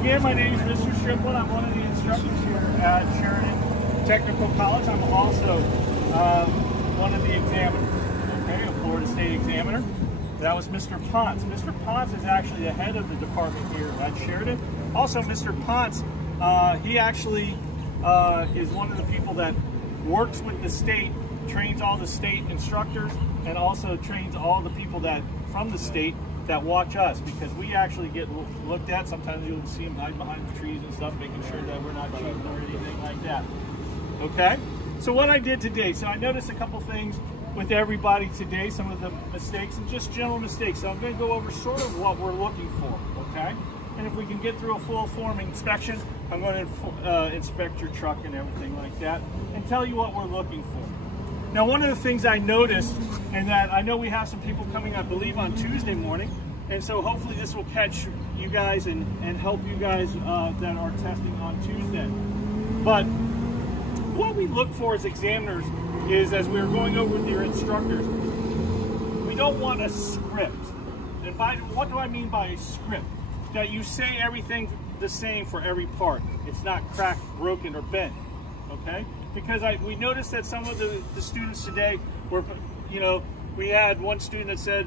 Again, my name is Mr. Strickland. I'm one of the instructors here at Sheridan Technical College. I'm also one of the examiners, okay, a Florida State examiner. That was Mr. Ponce. Mr. Ponce is actually the head of the department here at Sheridan. Also, Mr. Ponce, he actually is one of the people that works with the state, trains all the state instructors, and also trains all the people that from the state that watch us, because we actually get looked at. Sometimes you'll see them hide behind the trees and stuff, making sure that we're not cheating or anything like that. Okay? So what I did today, so I noticed a couple things with everybody today, some of the mistakes and just general mistakes. So I'm going to go over sort of what we're looking for, okay? And if we can get through a full form inspection, I'm going to inspect your truck and everything like that and tell you what we're looking for. Now, one of the things I noticed, and that I know we have some people coming, I believe, on Tuesday morning, and so hopefully this will catch you guys and help you guys that are testing on Tuesday. But what we look for as examiners is, as we were going over with your instructors, we don't want a script. And what do I mean by a script? That you say everything the same for every part. It's not cracked, broken, or bent, okay? Because we noticed that some of the students today were, we had one student that said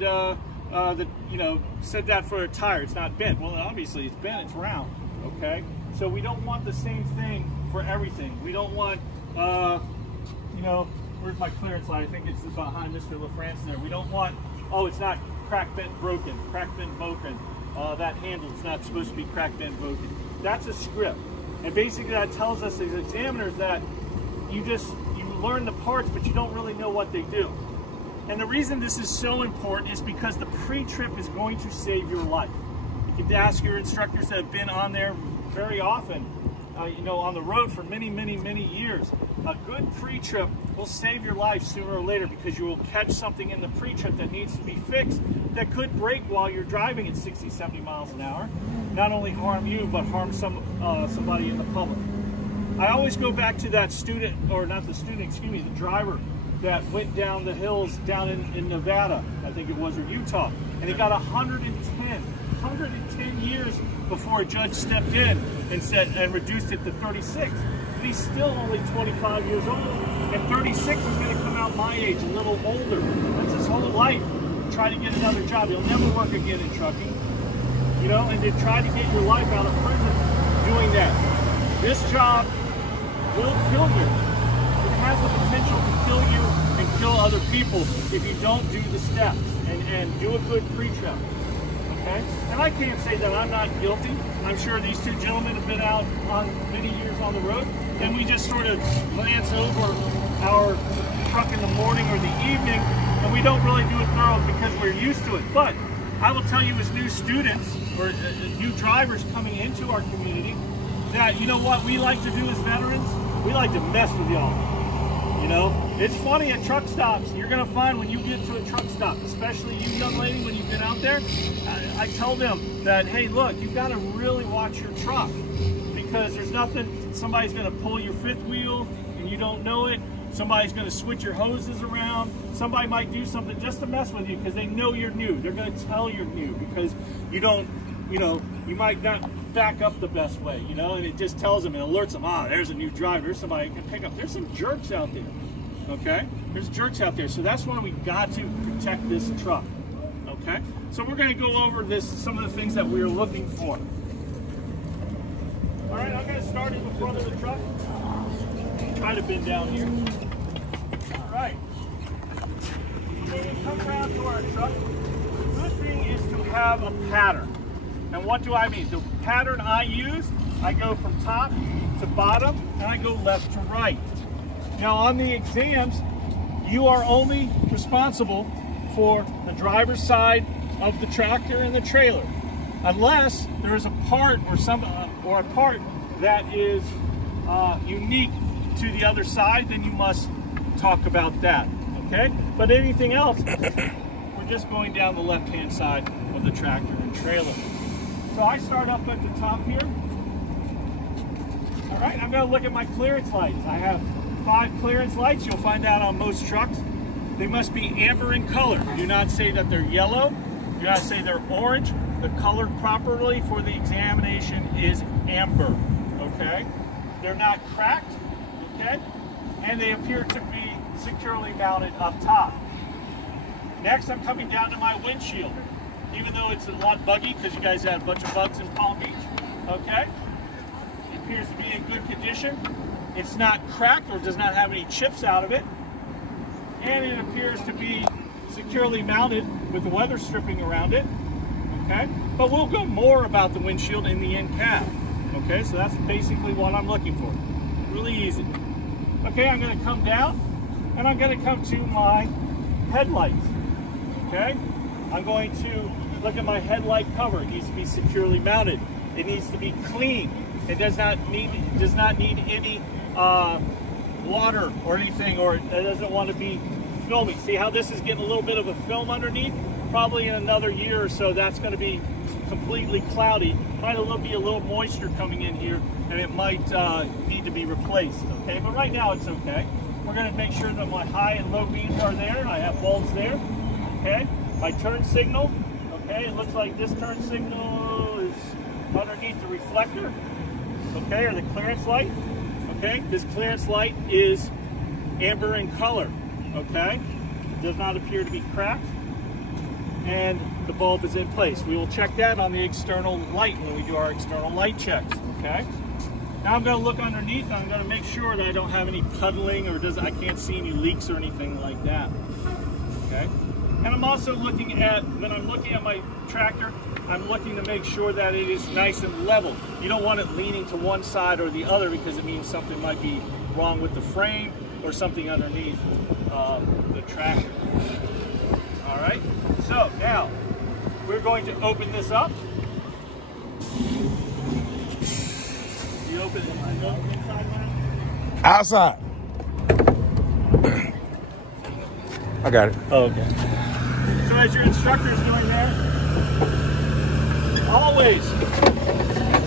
said that for a tire, it's not bent. Well, obviously it's bent, it's round, okay? So we don't want the same thing for everything. We don't want, where's my clearance line? I think it's behind Mr. LaFrance there. We don't want, oh, it's not cracked, bent, broken, cracked, bent, broken. That handle is not supposed to be cracked, bent, broken. That's a script. And basically that tells us as examiners that you learn the parts, but you don't really know what they do. And the reason this is so important is because the pre-trip is going to save your life. You can ask your instructors that have been on there very often, on the road for many, many, many years. A good pre-trip will save your life sooner or later, because you will catch something in the pre-trip that needs to be fixed that could break while you're driving at 60, 70 miles an hour. Not only harm you, but harm somebody in the public. I always go back to that student, or not the student, excuse me, the driver that went down the hills down in Nevada, I think it was, or Utah, and he got 110 years before a judge stepped in and reduced it to 36. And he's still only 25 years old. And 36 is going to come out my age, a little older. That's his whole life. Try to get another job. He'll never work again in trucking. And to try to get your life out of prison doing that. This job will kill you. It has the potential to kill you and kill other people if you don't do the steps and do a good pre-trip. Okay? And I can't say that I'm not guilty. I'm sure these two gentlemen have been out on many years on the road, and we just sort of glance over our truck in the morning or the evening, and we don't really do it thorough because we're used to it. But I will tell you, as new students or new drivers coming into our community, that what we like to do as veterans, we like to mess with y'all. It's funny at truck stops. You're going to find when you get to a truck stop, especially you young lady, when you've been out there, I tell them that, hey, look, you've got to really watch your truck, because there's nothing, somebody's going to pull your fifth wheel and you don't know it. Somebody's going to switch your hoses around. Somebody might do something just to mess with you because they know you're new. They're going to tell you're new because you don't, you might not back up the best way, and it just tells them and alerts them, there's a new driver, there's somebody who can pick up. There's some jerks out there, okay? There's jerks out there, so that's why we got to protect this truck, okay? So we're going to go over some of the things that we're looking for. All right, I'm going to start in the front of the truck. Try to bend down here. All right. So when we come around to our truck, the good thing is to have a pattern. And what do I mean? The pattern I use, I go from top to bottom, and I go left to right. Now on the exams, you are only responsible for the driver's side of the tractor and the trailer, unless there is a part or a part that is unique to the other side. Then you must talk about that. Okay? But anything else, we're just going down the left-hand side of the tractor and trailer. So I start up at the top here. All right, I'm going to look at my clearance lights. I have 5 clearance lights. You'll find out on most trucks. They must be amber in color. Do not say that they're yellow. Do not say they're orange the color properly for the examination is amber, okay? They're not cracked, okay? And they appear to be securely mounted up top. Next, I'm coming down to my windshield. Even though it's a lot buggy, because you guys had a bunch of bugs in Palm Beach, okay? It appears to be in good condition. It's not cracked or does not have any chips out of it. And it appears to be securely mounted with the weather stripping around it, okay? But we'll go more about the windshield in the end cap, okay? So that's basically what I'm looking for. Really easy. Okay, I'm gonna come down and I'm gonna come to my headlights, okay? I'm going to look at my headlight cover. It needs to be securely mounted. It needs to be clean. It does not need any water or anything, or it doesn't want to be filmy. See how this is getting a little bit of a film underneath? Probably in another year or so, that's going to be completely cloudy. Might be a little moisture coming in here, and it might need to be replaced. Okay, but right now it's okay. We're going to make sure that my high and low beams are there, and I have bulbs there. Okay, my turn signal. Okay, it looks like this turn signal is underneath the reflector. Okay, or the clearance light. Okay, this clearance light is amber in color. Okay, it does not appear to be cracked, and the bulb is in place. We will check that on the external light when we do our external light checks. Okay, now I'm going to look underneath. I'm going to make sure that I don't have any puddling or I can't see any leaks or anything like that. Okay, and I'm also looking at, when I'm looking at my tractor, I'm looking to make sure that it is nice and level. You don't want it leaning to one side or the other, because it means something might be wrong with the frame or something underneath the tractor. All right, so now we're going to open this up. You open it inside, man? Outside. I got it. Oh, okay. So as your instructor is doing there, always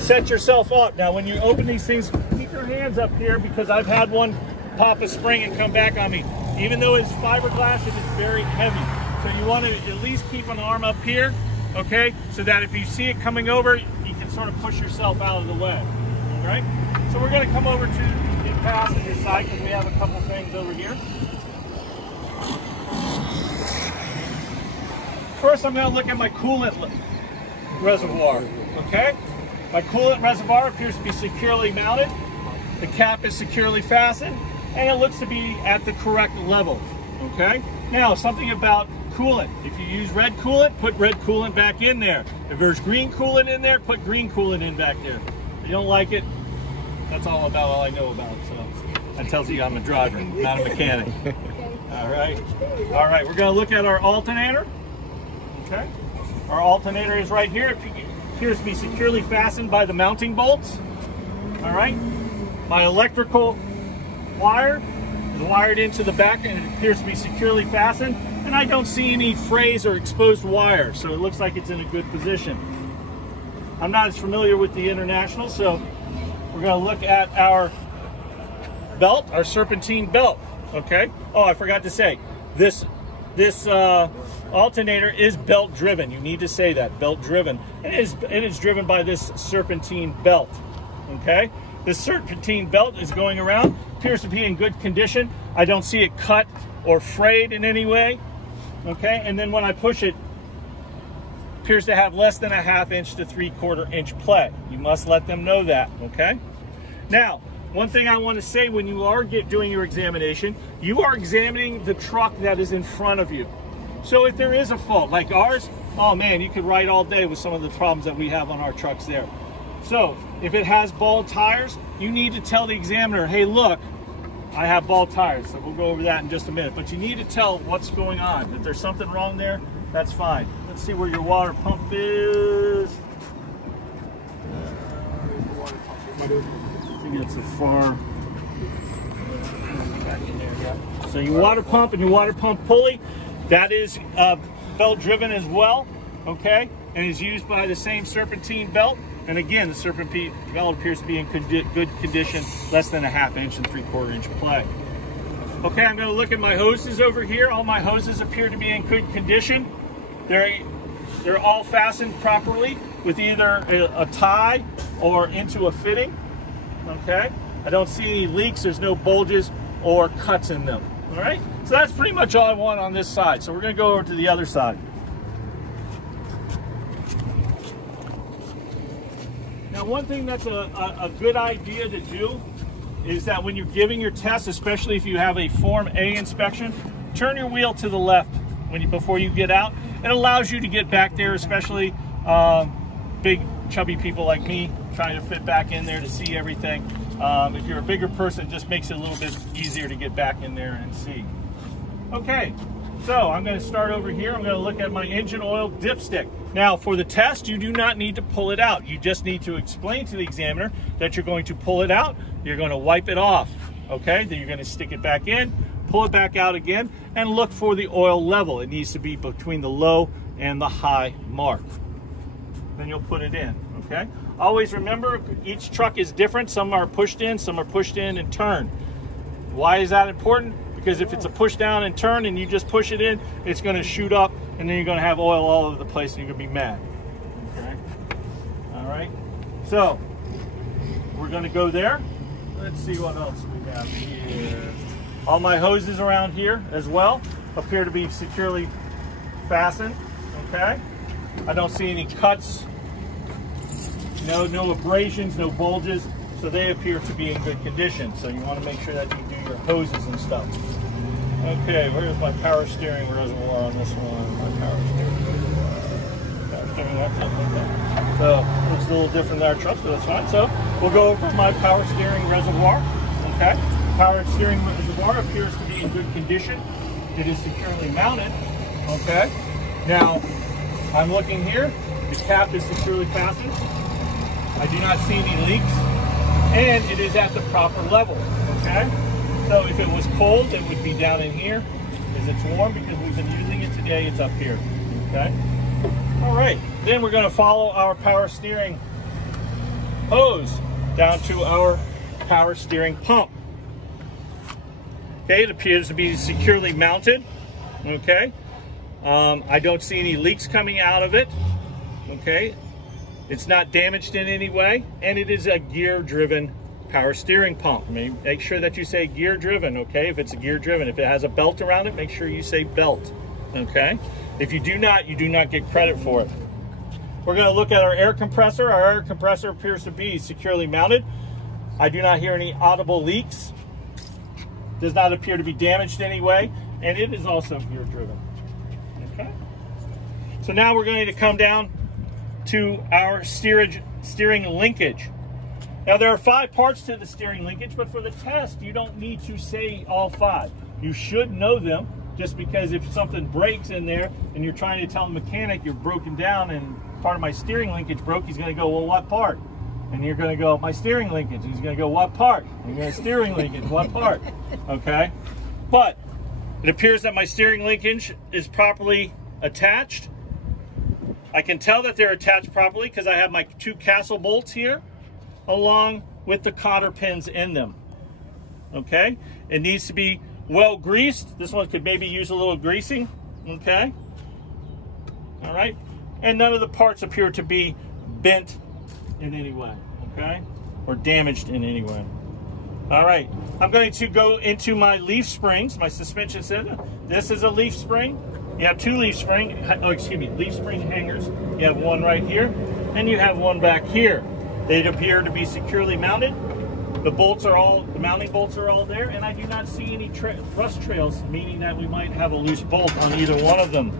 set yourself up. Now when you open these things, keep your hands up here, because I've had one pop a spring and come back on me. Even though it's fiberglass, it is very heavy. So you want to at least keep an arm up here, okay? So that if you see it coming over, you can sort of push yourself out of the way, all right? So we're going to come over to the passenger side, because we have a couple things over here. First, I'm going to look at my coolant reservoir, okay? My coolant reservoir appears to be securely mounted. The cap is securely fastened, and it looks to be at the correct level, okay? Now, something about coolant. If you use red coolant, put red coolant back in there. If there's green coolant in there, put green coolant in back there. If you don't like it, that's all I know about. So that tells you I'm a driver, not a mechanic. All right. All right, we're going to look at our alternator. Okay. Our alternator is right here. It appears to be securely fastened by the mounting bolts. All right. My electrical wire is wired into the back, and it appears to be securely fastened. And I don't see any frays or exposed wire, so it looks like it's in a good position. I'm not as familiar with the International, so we're going to look at our belt, our Serpentine Belt. Okay. Oh, I forgot to say, this alternator is belt driven. You need to say that, belt driven. It is driven by this Serpentine Belt. Okay. This Serpentine Belt is going around, appears to be in good condition. I don't see it cut or frayed in any way. Okay, and then when I push it, appears to have less than a 1/2 inch to 3/4 inch play. You must let them know that, okay? Now, one thing I want to say, when you are doing your examination, you are examining the truck that is in front of you. So if there is a fault, like ours, oh man, you could ride all day with some of the problems that we have on our trucks there. So if it has bald tires, you need to tell the examiner, hey, look, I have bald tires. So we'll go over that in just a minute. But you need to tell what's going on. If there's something wrong there, that's fine. Let's see where your water pump is. I think it's a far. So your water pump and your water pump pulley, that is belt driven as well, okay? And is used by the same Serpentine Belt. And again, the Serpentine Belt appears to be in good condition, less than a 1/2 inch and 3/4 inch play. Okay, I'm going to look at my hoses over here. All my hoses appear to be in good condition. They're They're all fastened properly with either a tie or into a fitting, okay? I don't see any leaks, there's no bulges or cuts in them, all right? So that's pretty much all I want on this side. So we're gonna go over to the other side. Now, one thing that's a good idea to do is that when you're giving your test, especially if you have a Form A inspection, turn your wheel to the left before you get out. It allows you to get back there, especially big chubby people like me trying to fit back in there to see everything. If you're a bigger person, it just makes it a little bit easier to get back in there and see. Okay, so I'm going to start over here. I'm going to look at my engine oil dipstick. Now, for the test, you do not need to pull it out. You just need to explain to the examiner that you're going to pull it out. You're going to wipe it off, okay? Then you're going to stick it back in, pull it back out again, and look for the oil level. It needs to be between the low and the high mark. Then you'll put it in, okay? Always remember, each truck is different. Some are pushed in and turned. Why is that important? Because if it's a push down and turn and you just push it in, it's going to shoot up and then you're going to have oil all over the place and you're going to be mad. Okay? All right. So we're going to go there. Let's see what else we have here. All my hoses around here as well appear to be securely fastened. Okay. I don't see any cuts. No abrasions, no bulges. So they appear to be in good condition. So you want to make sure that you do your hoses and stuff. Okay, where's my power steering reservoir on this one? My power steering, that's something like that. So it looks a little different than our truck, but that's fine. So we'll go over my power steering reservoir. Okay, power steering reservoir appears to be in good condition. It is securely mounted. Okay, now I'm looking here. The cap is securely fastened. I do not see any leaks. And it is at the proper level, okay? So if it was cold, it would be down in here. As it's warm, because we've been using it today, it's up here, okay? All right, then we're gonna follow our power steering hose down to our power steering pump. Okay, it appears to be securely mounted, okay? I don't see any leaks coming out of it, okay? It's not damaged in any way, and it is a gear-driven power steering pump. Make sure that you say gear-driven, okay? If it's a gear-driven. If it has a belt around it, make sure you say belt, okay? If you do not, you do not get credit for it. We're going to look at our air compressor. Our air compressor appears to be securely mounted. I do not hear any audible leaks. Does not appear to be damaged in any way, and it is also gear-driven, okay? So now we're going to come down to our steering linkage. Now there are 5 parts to the steering linkage, but for the test you don't need to say all 5. You should know them, just because if something breaks in there and you're trying to tell the mechanic you're broken down and part of my steering linkage broke, he's going to go, well, what part? And you're going to go, my steering linkage. He's going to go, what part? And you're going to steering linkage, what part? Okay, but it appears that my steering linkage is properly attached. I can tell that they're attached properly because I have my 2 castle bolts here along with the cotter pins in them. Okay, it needs to be well greased. This one could maybe use a little greasing. Okay, all right, and none of the parts appear to be bent in any way, okay, or damaged in any way. All right, I'm going to go into my leaf springs, my suspension system. This is a leaf spring. You have 2 leaf spring hangers. You have one right here, and you have one back here. They appear to be securely mounted. The mounting bolts are all there, and I do not see any rust trails, meaning that we might have a loose bolt on either one of them.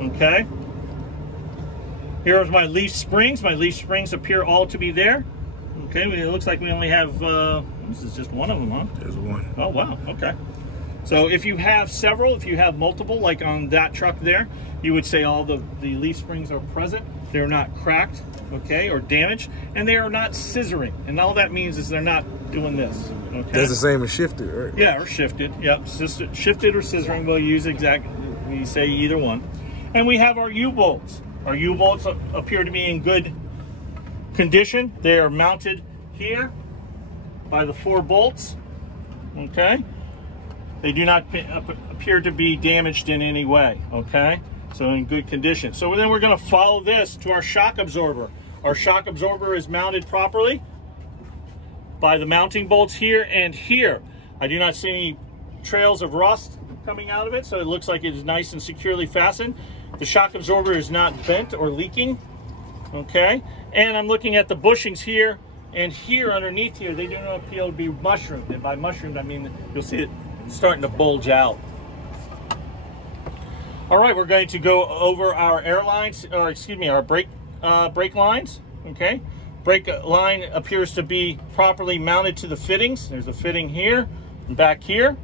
Okay. Here's my leaf springs. My leaf springs appear all to be there. Okay, it looks like we only have, this is just one of them, huh? There's one. Oh, wow, okay. So if you have several, if you have multiple, like on that truck there, you would say all the leaf springs are present. They're not cracked, okay, or damaged, and they are not scissoring. And all that means is they're not doing this, okay? That's the same as shifted, right? Yeah, or shifted, yep. Shifted or scissoring, we'll use we say either one. And we have our U-bolts. Our U-bolts appear to be in good condition. They are mounted here by the 4 bolts, okay? They do not appear to be damaged in any way, okay? So in good condition. So then we're going to follow this to our shock absorber. Our shock absorber is mounted properly by the mounting bolts here and here. I do not see any trails of rust coming out of it, so it looks like it is nice and securely fastened. The shock absorber is not bent or leaking. Okay, and I'm looking at the bushings here and here underneath here. They do not appear to be mushroomed, and by mushroomed I mean you'll see it starting to bulge out. All right, we're going to go over our air lines, or excuse me, our brake lines. Okay, brake line appears to be properly mounted to the fittings. There's a fitting here and back here.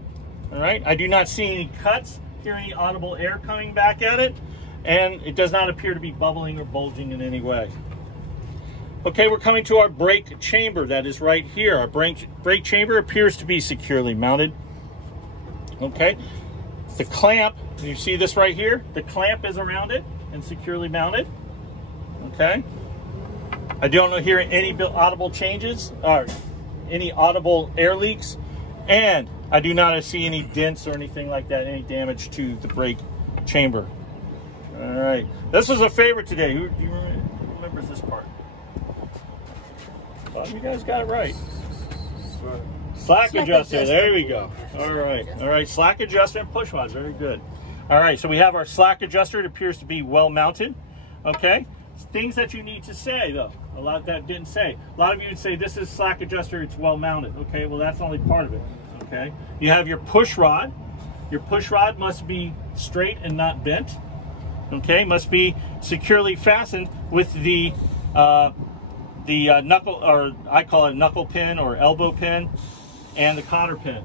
All right, I do not see any cuts, hear any audible air coming back at it, and it does not appear to be bubbling or bulging in any way. Okay, we're coming to our brake chamber. That is right here. Our brake chamber appears to be securely mounted. Okay, the clamp, you see this right here? The clamp is around it and securely mounted. Okay, I don't hear any audible changes or any audible air leaks, and I do not see any dents or anything like that, any damage to the brake chamber. All right, this was a favorite today. Who remembers this part? Well, you guys got it right. Slack adjuster, there we go. All right, slack adjuster and push rods, very good. All right, so we have our slack adjuster. It appears to be well mounted. Okay, things that you need to say though, a lot that didn't say. A lot of you would say this is slack adjuster, it's well mounted. Okay, well that's only part of it. Okay, you have your push rod. Your push rod must be straight and not bent. Okay, must be securely fastened with the knuckle, or I call it knuckle pin or elbow pin, and the cotter pin.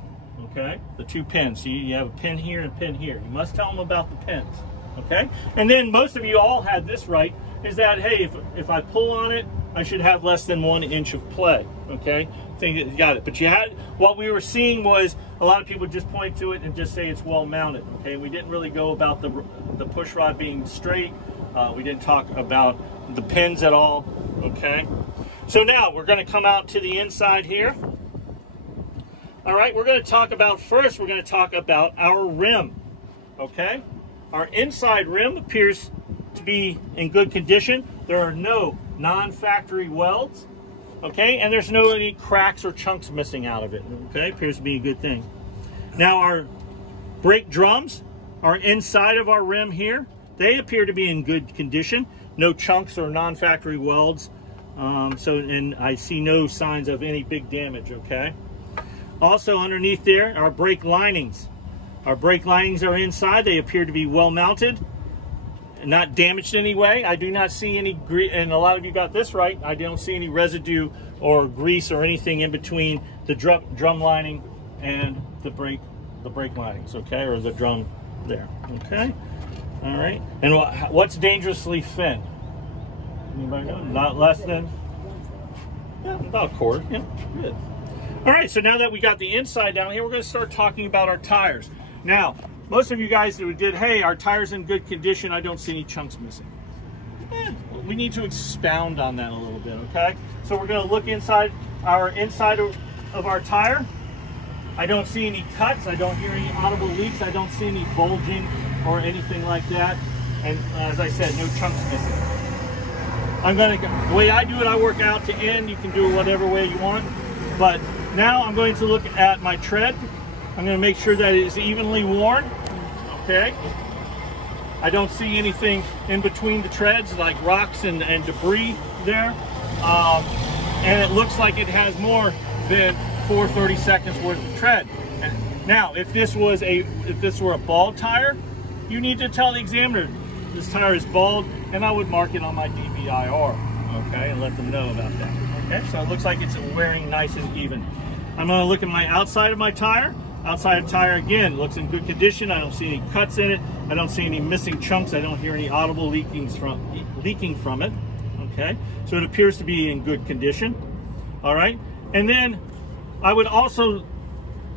Okay, the two pins. So you have a pin here and a pin here. You must tell them about the pins. Okay, and then most of you all had this right, is that hey, if I pull on it, I should have less than 1 inch of play. Okay, I think you got it. But you had, what we were seeing was a lot of people just point to it and just say it's well mounted. Okay, we didn't really go about the push rod being straight. We didn't talk about the pins at all. Okay, so now we're going to come out to the inside here. All right, we're going to talk about, first we're going to talk about our rim. Okay, our inside rim appears to be in good condition. There are no non-factory welds. Okay, and there's no any cracks or chunks missing out of it. Okay, appears to be a good thing. Now our brake drums are inside of our rim here. They appear to be in good condition. No chunks or non-factory welds. And I see no signs of any big damage. Okay. Also underneath there, our brake linings. Our brake linings are inside. They appear to be well mounted, not damaged in any way. I do not see any grease, and a lot of you got this right. I don't see any residue or grease or anything in between the drum lining and the brake linings. Okay, or the drum there. Okay. All right. And what's dangerously thin? Anybody know? Not less than? Yeah, about a quart. Yeah, good. All right, so now that we got the inside down here, we're going to start talking about our tires. Now, most of you guys who did, hey, our tire's in good condition, I don't see any chunks missing. We need to expound on that a little bit, okay? So we're going to look inside of our tire. I don't see any cuts. I don't hear any audible leaks. I don't see any bulging or anything like that. And as I said, no chunks missing. The way I do it, I work out to end. You can do it whatever way you want. But now I'm going to look at my tread. I'm going to make sure that it is evenly worn. Okay. I don't see anything in between the treads like rocks and debris there. And it looks like it has more than 4 seconds worth of tread. Now, if this were a bald tire, you need to tell the examiner this tire is bald, and I would mark it on my DVIR, okay, and let them know about that. Okay, so it looks like it's wearing nice and even. I'm going to look at my outside of my tire. Outside of tire, again, looks in good condition. I don't see any cuts in it. I don't see any missing chunks. I don't hear any audible leaking from it. Okay, so it appears to be in good condition. All right, and then I would also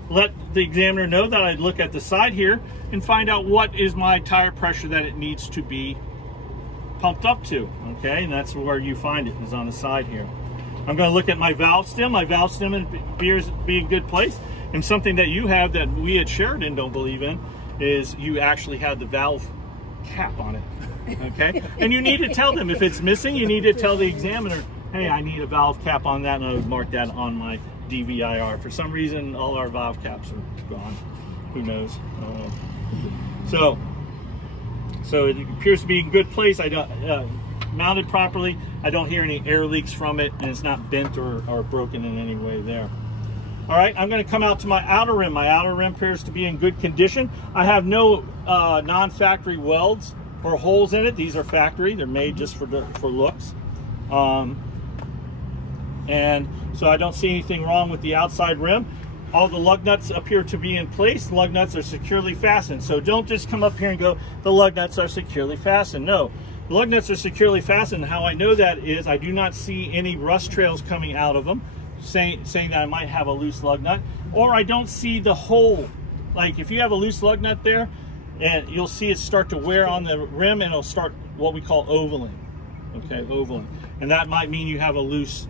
let the examiner know that I'd look at the side here and find out what is my tire pressure that it needs to be pumped up to. Okay, and that's where you find it, is on the side here. I'm going to look at my valve stem. My valve stem appears to be in good place. And something that you have that we at Sheridan don't believe in is you actually have the valve cap on it, okay? And you need to tell them if it's missing, you need to tell the examiner, hey, I need a valve cap on that, and I would mark that on my DVIR. For some reason, all our valve caps are gone. Who knows? So it appears to be in good place. I don't mounted properly. I don't hear any air leaks from it, and it's not bent or broken in any way there. All right, I'm going to come out to my outer rim. My outer rim appears to be in good condition. I have no non-factory welds or holes in it. These are factory. They're made just for looks. And so I don't see anything wrong with the outside rim. All the lug nuts appear to be in place. The lug nuts are securely fastened. So don't just come up here and go, the lug nuts are securely fastened. No, the lug nuts are securely fastened. How I know that is I do not see any rust trails coming out of them, saying that I might have a loose lug nut, or I don't see the hole. Like if you have a loose lug nut there, and you'll see it start to wear on the rim, and it'll start what we call ovaling. Okay, ovaling. And that might mean you have a loose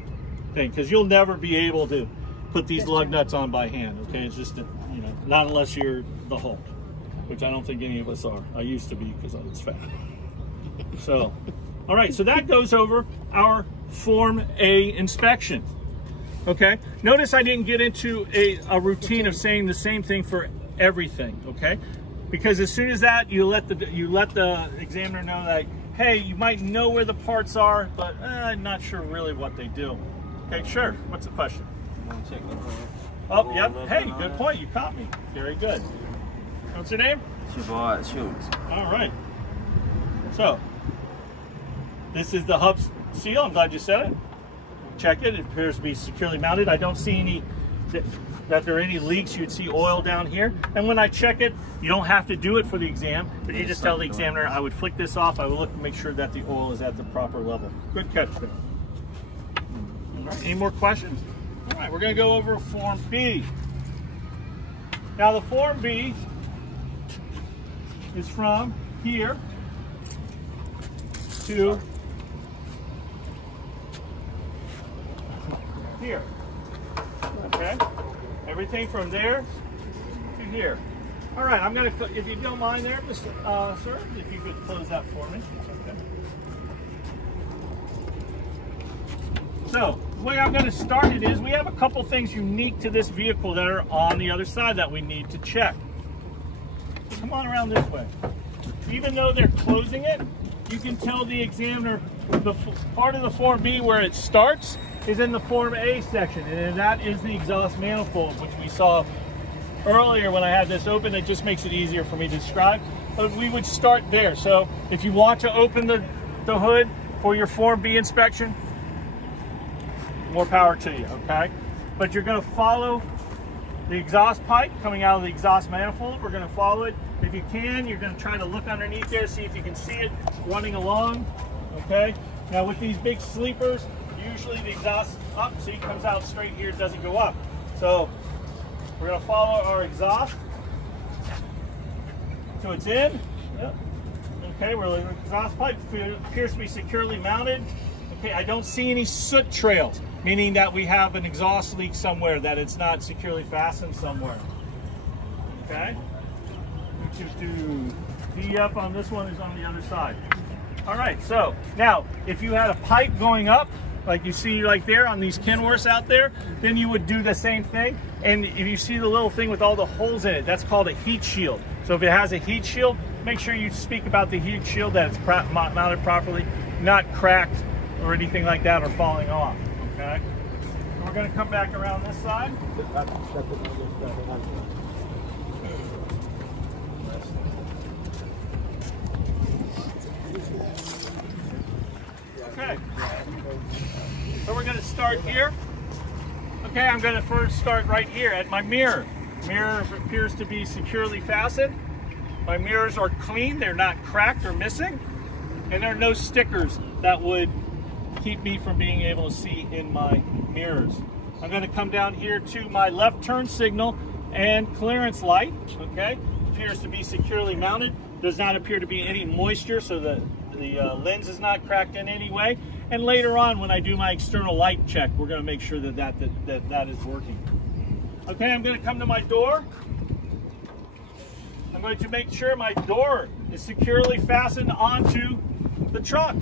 thing, because you'll never be able to put these lug nuts on by hand. Okay, it's just, you know, not unless you're the Hulk, which I don't think any of us are. I used to be because I was fat. So, all right, so that goes over our Form A inspection. Okay, notice I didn't get into a routine of saying the same thing for everything. Okay, because as soon as that, you let the examiner know that, hey, you might know where the parts are, but I'm not sure really what they do. Okay, sure. What's the question? Oh, yep. Hey, good point. You caught me. Very good. What's your name? Schultz. All right. So, this is the hub seal. I'm glad you said it. Check it. It appears to be securely mounted. I don't see any that there are any leaks. You'd see oil down here. And when I check it, you don't have to do it for the exam, but you just tell the examiner, I would flick this off. I would look to make sure that the oil is at the proper level. Good catch there. All right. Any more questions? All right, we're going to go over Form B. Now the Form B is from here to here. Okay? Everything from there to here. All right, I'm going to, if you don't mind there, Mr. Sir, if you could close that for me. Okay. So, the way I'm going to start it is we have a couple things unique to this vehicle that are on the other side that we need to check. Come on around this way. Even though they're closing it, you can tell the examiner the part of the Form B where it starts is in the Form A section, and that is the exhaust manifold, which we saw earlier when I had this open. It just makes it easier for me to describe, but we would start there. So if you want to open the hood for your Form B inspection, more power to you, okay? But you're going to follow the exhaust pipe coming out of the exhaust manifold. We're going to follow it. If you can, you're going to try to look underneath there, see if you can see it running along, okay? Now with these big sleepers, usually the exhaust up, see, it comes out straight here, it doesn't go up. So we're going to follow our exhaust so it's in. Yep. Okay, we're the exhaust pipe appears to be securely mounted. Okay, I don't see any soot trails, meaning that we have an exhaust leak somewhere, that it's not securely fastened somewhere. Okay? DF on this one is on the other side. All right, so now if you had a pipe going up, like you see right there on these Kenworths out there, then you would do the same thing. And if you see the little thing with all the holes in it, that's called a heat shield. So if it has a heat shield, make sure you speak about the heat shield, that it's mounted properly, not cracked or anything like that or falling off, okay? And we're gonna come back around this side. Okay, so we're going to start here. Okay, I'm going to first start right here at my mirror. Mirror appears to be securely fastened. My mirrors are clean, they're not cracked or missing, and there are no stickers that would keep me from being able to see in my mirrors. I'm going to come down here to my left turn signal and clearance light. Okay, appears to be securely mounted. Does not appear to be any moisture, so the lens is not cracked in any way. And later on, when I do my external light check, we're going to make sure that that is working. Okay, I'm going to come to my door. I'm going to make sure my door is securely fastened onto the truck.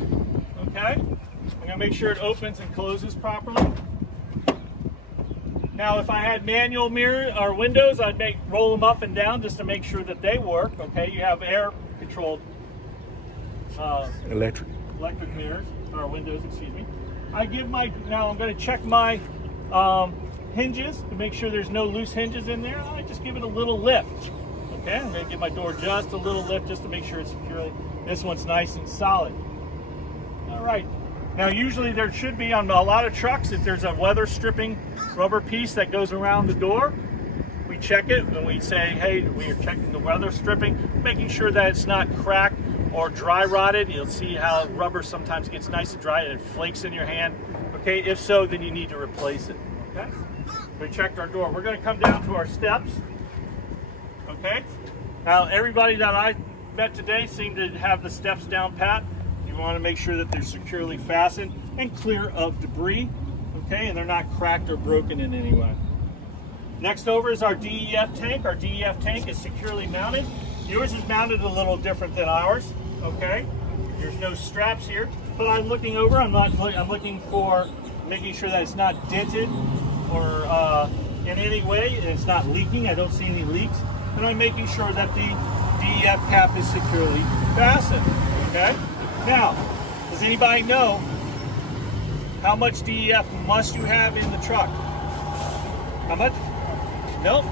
Okay? I'm going to make sure it opens and closes properly. Now, if I had manual mirror or windows, I'd roll them up and down just to make sure that they work. Okay? You have air-controlled electric mirrors, or windows, excuse me. Now I'm going to check my hinges to make sure there's no loose hinges in there. I just give it a little lift. Okay, I'm going to give my door just a little lift just to make sure it's securely. This one's nice and solid. All right. Now usually there should be on a lot of trucks, if there's a weather stripping rubber piece that goes around the door, we check it and we say, hey, we are checking the weather stripping, making sure that it's not cracked or dry rotted. You'll see how rubber sometimes gets nice and dry and it flakes in your hand. Okay, if so, then you need to replace it. Okay, we checked our door. We're going to come down to our steps. Okay, now everybody that I met today seemed to have the steps down pat. You want to make sure that they're securely fastened and clear of debris. Okay, and they're not cracked or broken in any way. Next over is our DEF tank. Our DEF tank is securely mounted. Yours is mounted a little different than ours. Okay, there's no straps here, but I'm looking over. I'm looking for making sure that it's not dented or in any way, and it's not leaking. I don't see any leaks, and I'm making sure that the DEF cap is securely fastened. Okay. Now, does anybody know how much DEF must you have in the truck? How much? Nope.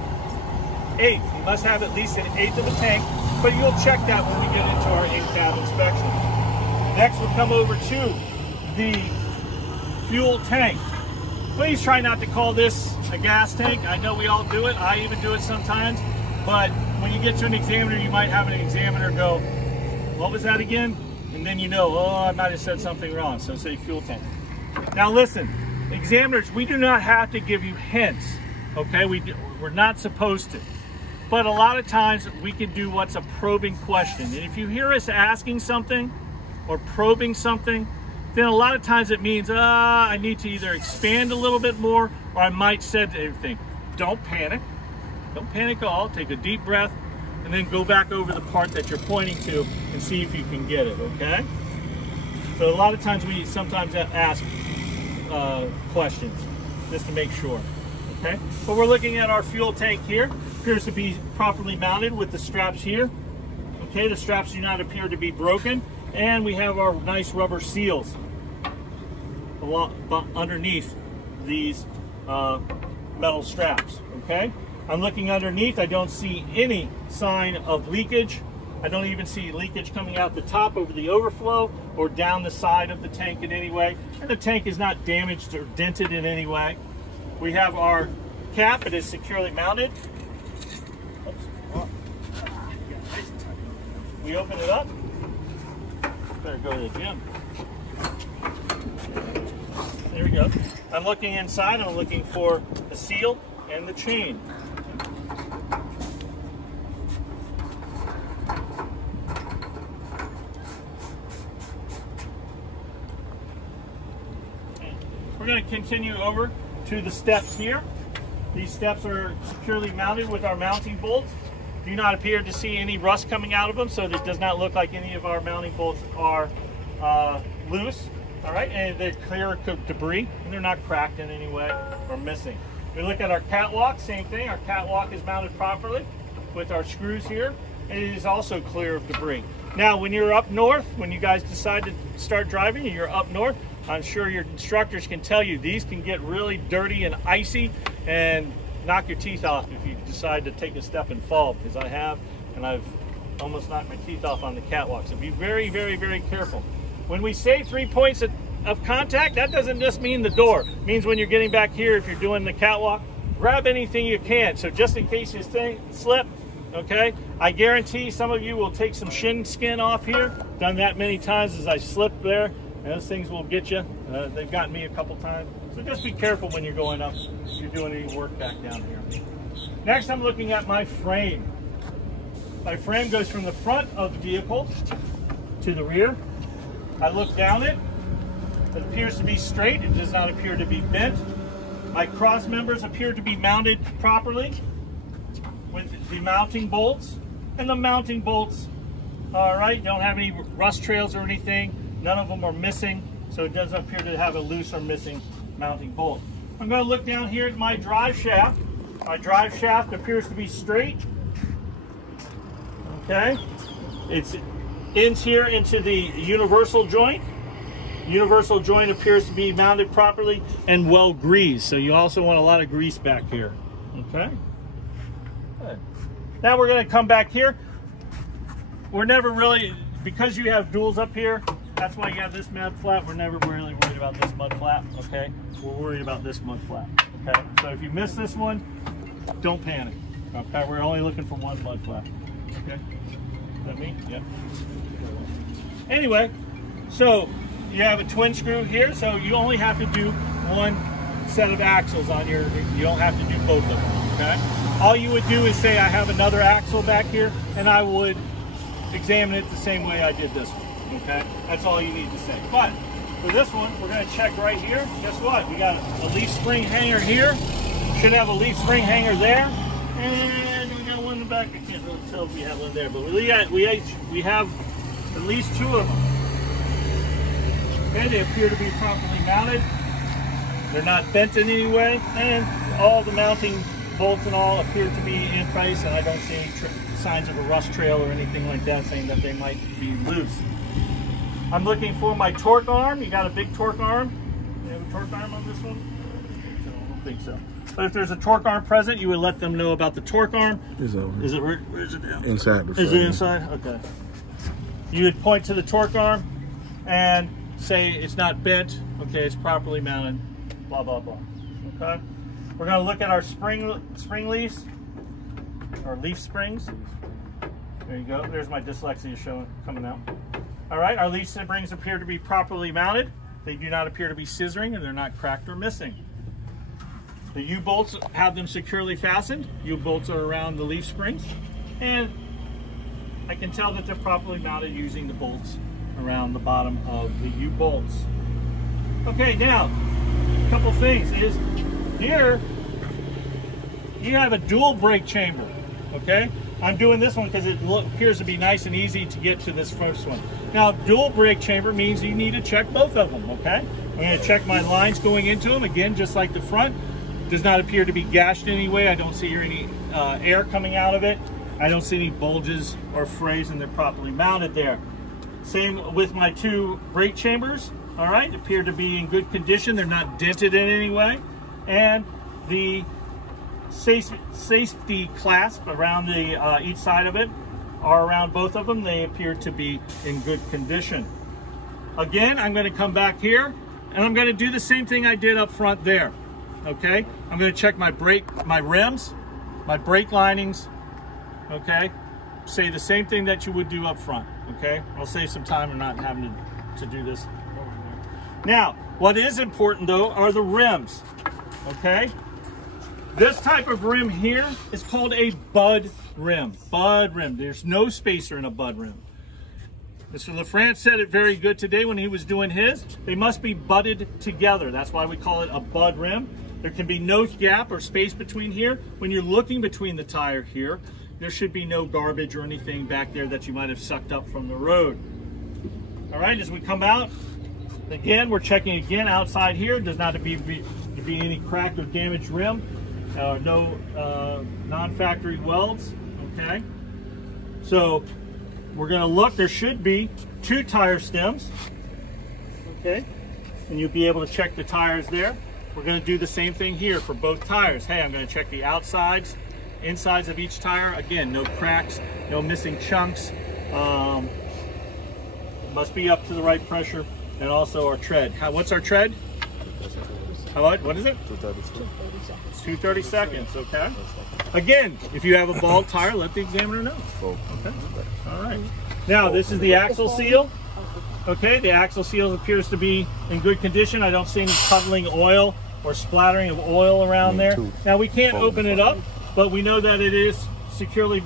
8. You must have at least 1/8 of a tank, but you'll check that when we get into our in-cab inspection. Next, we'll come over to the fuel tank. Please try not to call this a gas tank. I know we all do it. I even do it sometimes. But when you get to an examiner, you might have an examiner go, what was that again? And then you know, oh, I might have said something wrong. So say fuel tank. Now listen, examiners, we do not have to give you hints. Okay, we're not supposed to. But a lot of times we can do what's a probing question. And if you hear us asking something or probing something, then a lot of times it means, I need to either expand a little bit more or I might say everything. Don't panic. Don't panic at all. Take a deep breath and then go back over the part that you're pointing to and see if you can get it, okay? So a lot of times we sometimes ask questions just to make sure, okay? But we're looking at our fuel tank here. Appears to be properly mounted with the straps here. Okay, the straps do not appear to be broken. And we have our nice rubber seals underneath these metal straps, okay? I'm looking underneath. I don't see any sign of leakage. I don't even see leakage coming out the top over the overflow or down the side of the tank in any way. And the tank is not damaged or dented in any way. We have our cap. It is securely mounted. We open it up. Better go to the gym. There we go. I'm looking inside. I'm looking for the seal and the chain. We're going to continue over to the steps here. These steps are securely mounted with our mounting bolts. Do not appear to see any rust coming out of them, so it does not look like any of our mounting bolts are loose. All right, and they're clear of debris, and they're not cracked in any way or missing. We look at our catwalk, same thing. Our catwalk is mounted properly with our screws here, and it is also clear of debris. Now, when you're up north, when you guys decide to start driving and you're up north, I'm sure your instructors can tell you these can get really dirty and icy and knock your teeth off if you decide to take a step and fall, because I have, and I've almost knocked my teeth off on the catwalk. So be very, very, very careful. When we say 3 points of contact, that doesn't just mean the door. It means when you're getting back here, if you're doing the catwalk, grab anything you can. So just in case you slip, okay? I guarantee some of you will take some shin skin off here. Done that many times as I slipped there. And those things will get you. They've gotten me a couple times. So just be careful when you're going up, if you're doing any work back down here. Next, I'm looking at my frame. My frame goes from the front of the vehicle to the rear. I look down it. It appears to be straight. It does not appear to be bent. My cross members appear to be mounted properly with the mounting bolts. And the mounting bolts All right, don't have any rust trails or anything. None of them are missing, so it doesn't appear to have a loose or missing mounting bolt. I'm going to look down here at my drive shaft. My drive shaft appears to be straight. Okay, it's ends here into the universal joint. Universal joint appears to be mounted properly and well greased, so you also want a lot of grease back here. Okay, good. Now we're going to come back here. We're never really, because you have duals up here, that's why you have this mud flap. We're never really worried about this mud flap, okay? We're worried about this mud flap, okay? So if you miss this one, don't panic, okay? We're only looking for one mud flap, okay? Is that me? Yep. Anyway, so you have a twin screw here, so you only have to do one set of axles on your, you don't have to do both of them, okay? All you would do is say, I have another axle back here, and I would examine it the same way I did this one, okay? That's all you need to say. But for this one, we're gonna check right here. Guess what? We got a leaf spring hanger here. Should have a leaf spring hanger there. And we got one in the back. I can't really tell if we have one there, but we have at least two of them. Okay, they appear to be properly mounted. They're not bent in any way, and all the mounting bolts and all appear to be in place, and I don't see any signs of a rust trail or anything like that saying that they might be loose. I'm looking for my torque arm. You got a big torque arm? You have a torque arm on this one? I don't think so. But if there's a torque arm present, you would let them know about the torque arm. It's over. Is it, where is it now? Inside the frame. Is it inside? Okay. You would point to the torque arm and say it's not bent. Okay, it's properly mounted. Blah, blah, blah. Okay. We're going to look at our spring leaves, or leaf springs. There you go. There's my dyslexia showing, coming out. All right, our leaf springs appear to be properly mounted. They do not appear to be scissoring, and they're not cracked or missing. The U-bolts have them securely fastened. U-bolts are around the leaf springs, and I can tell that they're properly mounted using the bolts around the bottom of the U-bolts. Okay, now, a couple things is, here, you have a dual brake chamber, okay? I'm doing this one because it appears to be nice and easy to get to this first one. Now, dual brake chamber means you need to check both of them, okay? I'm going to check my lines going into them, again, just like the front. Does not appear to be gashed in any way. I don't see any air coming out of it. I don't see any bulges or frays, and they're properly mounted there. Same with my two brake chambers, all right? Appear to be in good condition. They're not dented in any way. And the safety clasp around the each side of it are around both of them. They appear to be in good condition. Again, I'm going to come back here and I'm going to do the same thing I did up front there. Okay, I'm going to check my rims, my brake linings. Okay, say the same thing that you would do up front. Okay, I'll save some time and not having to do this. Now, what is important though are the rims. Okay, this type of rim here is called a bud rim. Bud rim. There's no spacer in a bud rim. Mr. LaFrance said it very good today when he was doing his. They must be budded together. That's why we call it a bud rim. There can be no gap or space between here. When you're looking between the tire here, there should be no garbage or anything back there that you might have sucked up from the road. All right, as we come out, again, we're checking again outside here. Does not be any cracked or damaged rim. No non-factory welds, okay? So we're gonna look, there should be 2 tire stems, okay? And you'll be able to check the tires there. We're gonna do the same thing here for both tires. Hey, I'm gonna check the outsides, insides of each tire. Again, no cracks, no missing chunks. Must be up to the right pressure. And also our tread. What's our tread? What is it? 230 seconds, okay? Again, if you have a bald tire, let the examiner know. Okay, all right. Now, this is the axle seal. Okay, the axle seal appears to be in good condition. I don't see any puddling oil or splattering of oil around there. Now, we can't open it up, but we know that it is securely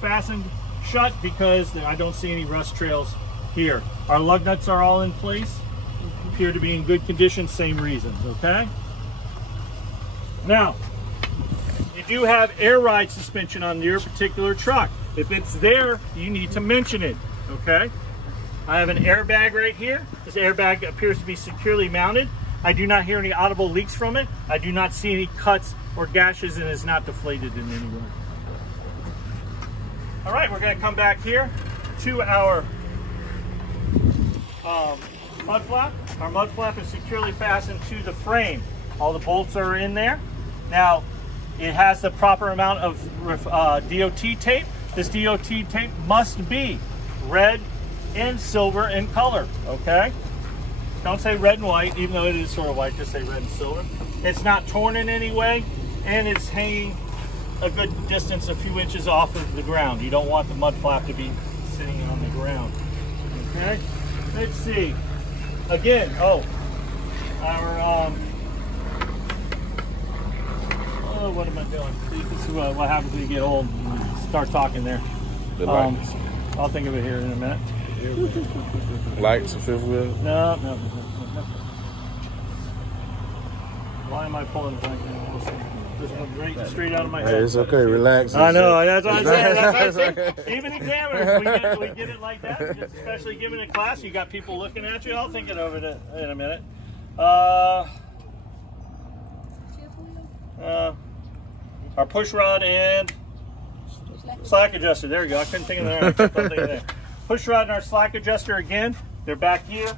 fastened shut because I don't see any rust trails here. Our lug nuts are all in place. Appear to be in good condition, same reasons, okay? Now, you do have air ride suspension on your particular truck. If it's there, you need to mention it. okay? I have an airbag right here. This airbag appears to be securely mounted. I do not hear any audible leaks from it. I do not see any cuts or gashes, and it's not deflated in any way. All right, we're gonna come back here to our mud flap. Our mud flap is securely fastened to the frame. All the bolts are in there. Now, it has the proper amount of DOT tape. This DOT tape must be red and silver in color, okay? Don't say red and white, even though it is sort of white, just say red and silver. It's not torn in any way, and it's hanging a good distance, a few inches off of the ground. You don't want the mud flap to be sitting on the ground, okay? Let's see. Again, what am I doing? This is what happens when you get old and start talking there. The lights. I'll think of it here in a minute. Lights, fifth wheel? No. Why am I pulling the blank now? This went right straight out of my head. Hey, it's okay, relax. I know, that's what I'm saying. That's what I'm saying. Even examiners, we get it like that, especially given a class, you got people looking at you. I'll think it over in a minute. Our push rod and slack adjuster. There we go. I couldn't think of that. I kept on thinking there. Push rod and our slack adjuster again. They're back here.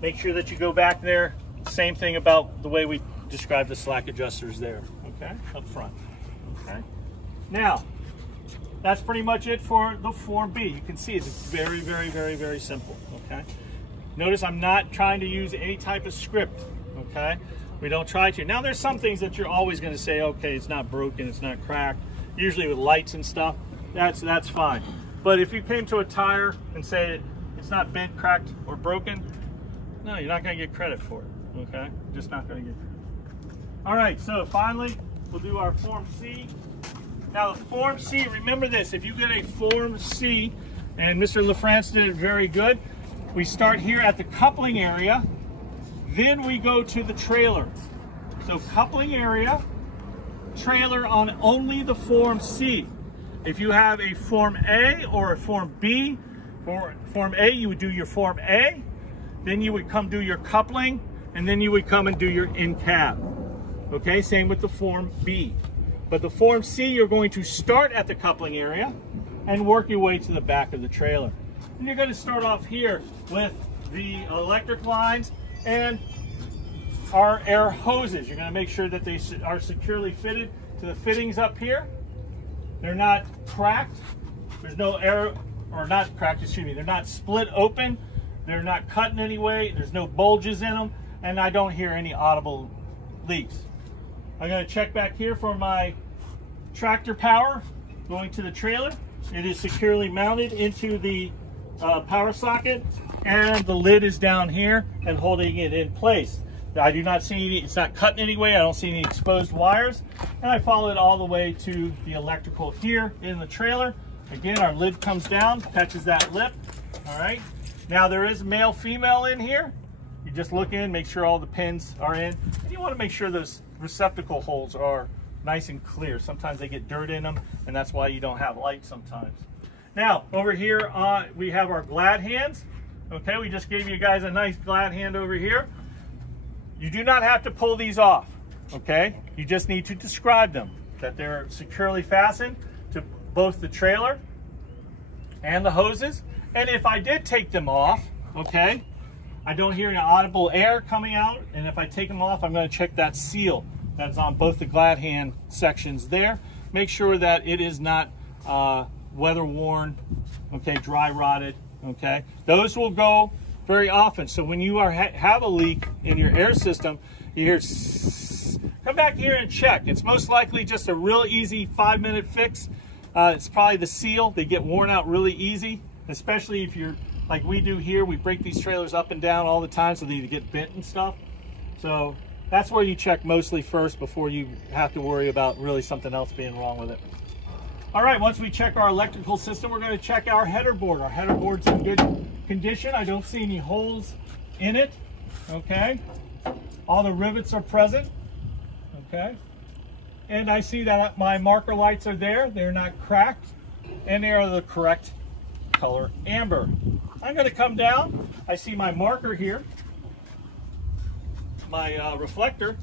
Make sure that you go back there. Same thing about the way we described the slack adjusters there. Okay, up front. Okay. Now, that's pretty much it for the Form B. You can see it's very, very, very, very simple. Okay. Notice I'm not trying to use any type of script. Okay. We don't try to. Now there's some things that you're always going to say, okay, it's not broken, it's not cracked. Usually with lights and stuff, that's fine. But if you came to a tire and say it's not bent, cracked, or broken, no, you're not going to get credit for it. Okay, just not going to get credit. All right, so finally we'll do our Form C. Now the Form C, remember this: if you get a Form C, and Mr. LaFrance did it very good, we start here at the coupling area. Then we go to the trailer. So coupling area, trailer on only the Form C. If you have a Form A or a Form B, for Form A, you would do your Form A, then you would come do your coupling, and then you would come and do your in-cab. Okay, same with the Form B. But the Form C, you're going to start at the coupling area and work your way to the back of the trailer. And you're going to start off here with the electric lines and our air hoses. You're going to make sure that they are securely fitted to the fittings up here. They're not cracked. There's no air, or not cracked, excuse me. They're not split open. They're not cut in any way. There's no bulges in them. And I don't hear any audible leaks. I'm going to check back here for my tractor power going to the trailer. It is securely mounted into the power socket, and the lid is down here and holding it in place. I do not see any, it's not cut in any way. I don't see any exposed wires. And I follow it all the way to the electrical here in the trailer. Again, our lid comes down, catches that lip. All right. Now there is male, female in here. You just look in, make sure all the pins are in. And you want to make sure those receptacle holes are nice and clear. Sometimes they get dirt in them, and that's why you don't have light sometimes. Now, over here, we have our glad hands. Okay, we just gave you guys a nice glad hand over here. You do not have to pull these off, okay? You just need to describe them, that they're securely fastened to both the trailer and the hoses. And if I did take them off, okay, I don't hear any audible air coming out. And if I take them off, I'm going to check that seal that's on both the glad hand sections there. Make sure that it is not weather worn, okay, dry rotted, okay? Those will go very often. So when you have a leak in your air system, you hear come back here and check. It's most likely just a real easy 5-minute fix. It's probably the seal. They get worn out really easy, especially if you're like we do here. We break these trailers up and down all the time, so they get bent and stuff. So that's where you check mostly first before you have to worry about really something else being wrong with it. All right, once we check our electrical system, we're going to check our header board. Our header board's in good condition. I don't see any holes in it, okay? All the rivets are present, okay? And I see that my marker lights are there. They're not cracked, and they are the correct color amber. I'm going to come down. I see my marker here, my reflector.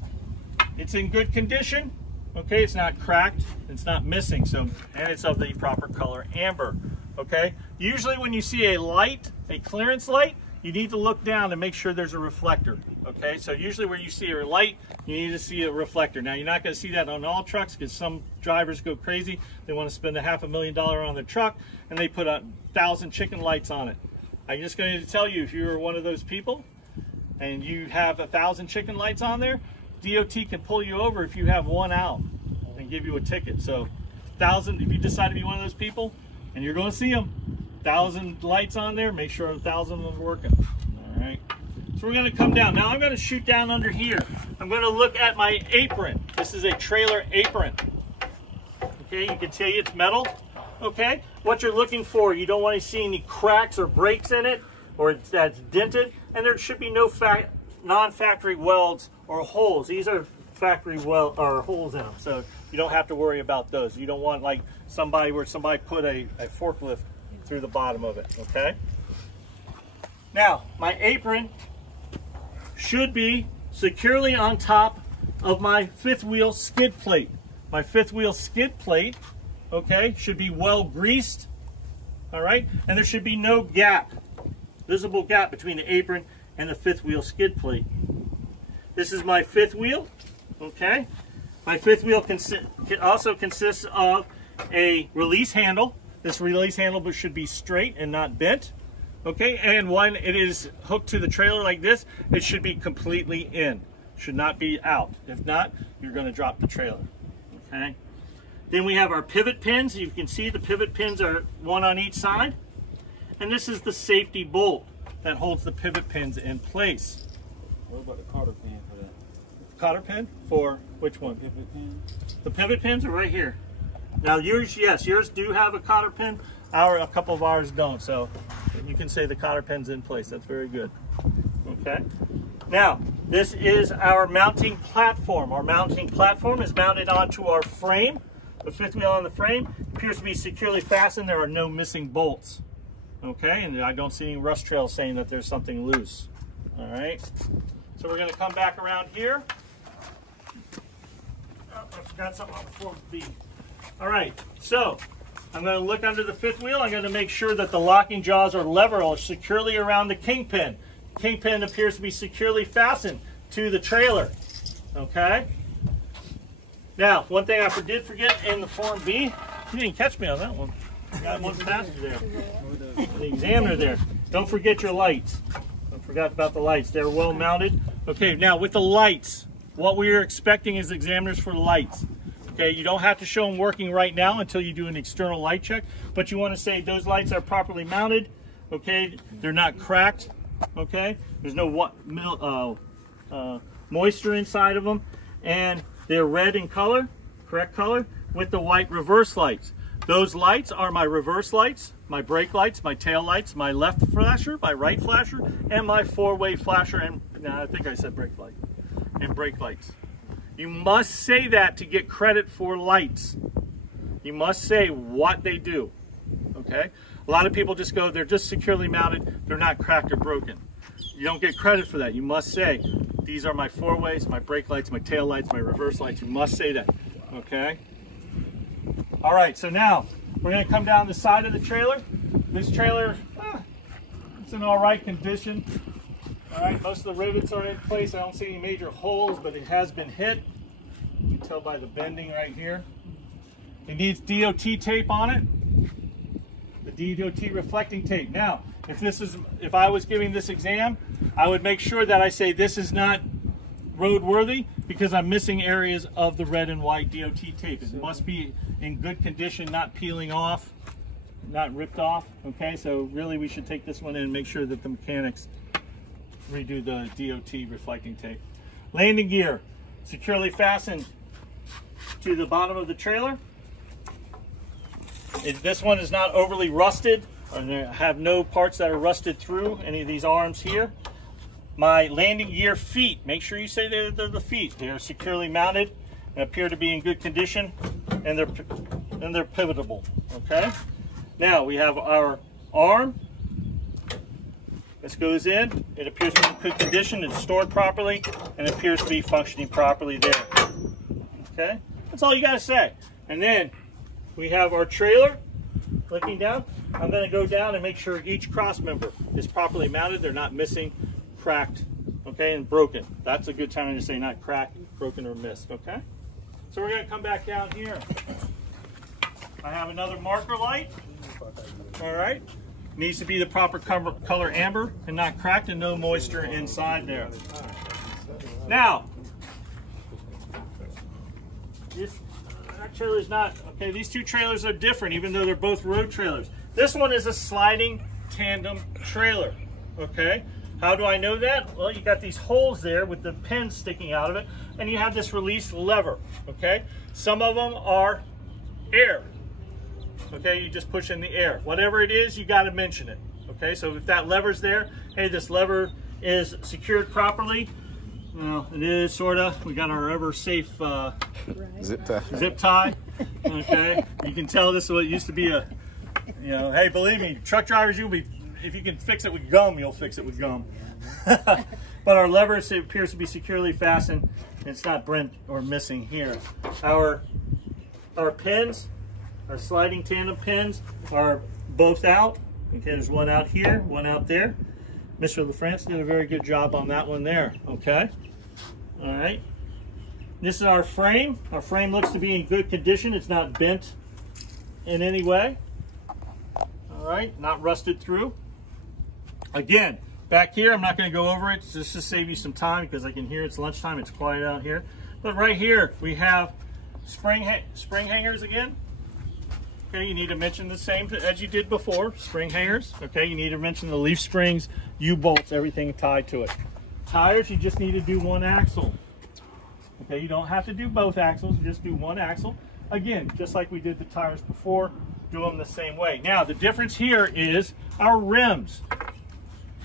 It's in good condition. Okay, it's not cracked, it's not missing, so, and it's of the proper color amber. Okay, usually when you see a light, a clearance light, you need to look down and make sure there's a reflector. Okay, so usually where you see a light, you need to see a reflector. Now you're not going to see that on all trucks because some drivers go crazy. They want to spend $500,000 on their truck and they put 1,000 chicken lights on it. I'm just going to tell you, if you're one of those people and you have 1,000 chicken lights on there, DOT can pull you over if you have one out and give you a ticket. So 1,000, if you decide to be one of those people and you're going to see them, 1,000 lights on there, make sure 1,000 of them are working. All right. So we're going to come down. Now I'm going to shoot down under here. I'm going to look at my apron. This is a trailer apron. Okay, you can see it's metal. Okay, what you're looking for, you don't want to see any cracks or breaks in it, or that's dented, and there should be no non-factory welds or holes. These are factory weld or holes in them, so you don't have to worry about those. You don't want like somebody put a forklift through the bottom of it. Okay. Now my apron should be securely on top of my fifth wheel skid plate. My fifth wheel skid plate, okay, should be well greased. All right, and there should be no gap, visible gap between the apron and the fifth wheel skid plate. This is my fifth wheel. Okay, my fifth wheel also consists of a release handle. This release handle should be straight and not bent. Okay, and when it is hooked to the trailer like this, it should be completely in. Should not be out. If not, you're going to drop the trailer. Okay. Then we have our pivot pins. You can see the pivot pins are one on each side. And this is the safety bolt that holds the pivot pins in place. What about the cotter pin for that? Cotter pin for which one? Pivot pin? The pivot pins are right here. Now yours, yes, yours do have a cotter pin. A couple of ours don't, so you can say the cotter pin's in place. That's very good. Okay. Now, this is our mounting platform. Our mounting platform is mounted onto our frame. The fifth wheel on the frame appears to be securely fastened. There are no missing bolts. Okay, and I don't see any rust trails saying that there's something loose. All right. So we're going to come back around here. Oh, I forgot something on the floor B. All right, so I'm going to look under the fifth wheel. I'm going to make sure that the locking jaws or lever are securely around the kingpin. Kingpin appears to be securely fastened to the trailer. Okay. Now, one thing I did forget in the Form B, you didn't catch me on that one. I got one passenger there. The examiner there. Don't forget your lights. I forgot about the lights. They're well mounted. Okay, now with the lights, what we are expecting is examiners for the lights. Okay, you don't have to show them working right now until you do an external light check, but you want to say those lights are properly mounted. Okay, they're not cracked. Okay, there's no moisture inside of them, and they're red in color, correct color, with the white reverse lights. Those lights are my reverse lights, my brake lights, my tail lights, my left flasher, my right flasher, and my four-way flasher, and I think I said brake light, and brake lights. You must say that to get credit for lights. You must say what they do, okay? A lot of people just go, they're just securely mounted, they're not cracked or broken. You don't get credit for that. You must say, these are my four-ways, my brake lights, my tail lights, my reverse lights. You must say that, okay? All right, so now we're going to come down the side of the trailer. This trailer, it's in all right condition. All right, most of the rivets are in place. I don't see any major holes, but it has been hit. You can tell by the bending right here. It needs DOT tape on it. The DOT reflecting tape. Now, if I was giving this exam, I would make sure that I say this is not roadworthy because I'm missing areas of the red and white DOT tape. It must be in good condition, not peeling off, not ripped off. Okay, so really we should take this one in and make sure that the mechanics redo the DOT reflecting tape. Landing gear, securely fastened to the bottom of the trailer. This one is not overly rusted. I have no parts that are rusted through any of these arms here. My landing gear feet, make sure you say they're the feet. They're securely mounted and appear to be in good condition, and they're pivotable. Okay. Now we have our arm. This goes in. It appears to be in good condition. It's stored properly and it appears to be functioning properly there. Okay, that's all you got to say. And then we have our trailer. Looking down, I'm going to go down and make sure each cross member is properly mounted. They're not missing, cracked, okay, and broken. That's a good time to say not cracked, broken, or missed, okay? So we're going to come back down here. I have another marker light. All right. Needs to be the proper color amber and not cracked and no moisture inside there. Now, that trailer's not, okay, these two trailers are different even though they're both road trailers. This one is a sliding tandem trailer, okay? How do I know that? Well, you got these holes there with the pins sticking out of it, and you have this release lever, okay? Some of them are air, okay? You just push in the air. Whatever it is, you got to mention it, okay? So if that lever's there, hey, this lever is secured properly. Well, it is sort of. We got our ever safe zip tie, okay? You can tell this is what used to be a, you know, hey, believe me, truck drivers, you'll be, if you can fix it with gum, you'll fix it with gum. But our lever appears to be securely fastened. It's not bent or missing here. Our pins, our sliding tandem pins are both out. Okay, there's one out here, one out there. Mr. LaFrance did a very good job on that one there, okay? All right. This is our frame. Our frame looks to be in good condition. It's not bent in any way. All right, not rusted through. Again, back here, I'm not going to go over it just to save you some time because I can hear it's lunchtime. It's quiet out here. But right here, we have spring hangers again. Okay, you need to mention the same as you did before, spring hangers. Okay, you need to mention the leaf springs, U-bolts, everything tied to it. Tires, you just need to do one axle. Okay, you don't have to do both axles, just do one axle. Again, just like we did the tires before, do them the same way. Now, the difference here is our rims.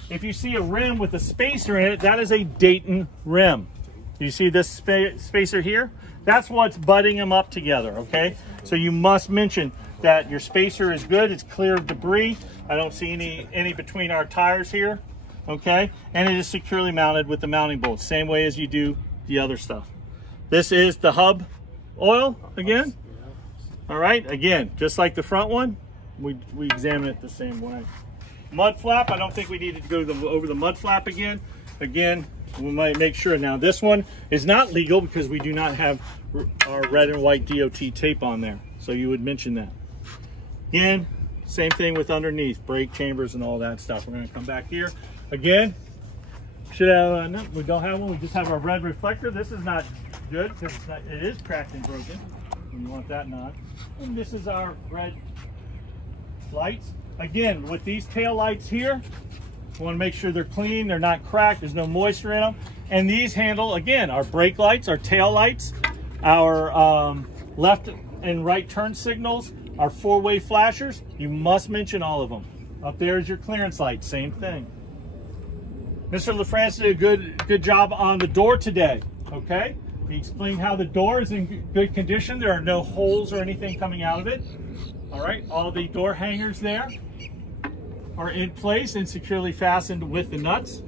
If you see a rim with a spacer in it, that is a Dayton rim. You see this spacer here? That's what's butting them up together, okay? So you must mention that your spacer is good, it's clear of debris. I don't see any between our tires here, okay? And it is securely mounted with the mounting bolts, same way as you do the other stuff. This is the hub oil again. All right, again, just like the front one, we examine it the same way. Mud flap, I don't think we need to go over the mud flap again. Again, we might make sure. Now this one is not legal because we do not have our red and white DOT tape on there. So you would mention that. Again, same thing with underneath, brake chambers and all that stuff. We're gonna come back here. Again, should have, no, we don't have one, we just have our red reflector. This is not good because it is cracked and broken. And you want that not. And this is our red lights. Again, with these tail lights here, we want to make sure they're clean, they're not cracked, there's no moisture in them. And these handle, again, our brake lights, our tail lights, our left and right turn signals, our four-way flashers. You must mention all of them. Up there is your clearance light, same thing. Mr. LaFrance did a good job on the door today, okay? He explained how the door is in good condition. There are no holes or anything coming out of it. All right, all the door hangers there are in place and securely fastened with the nuts.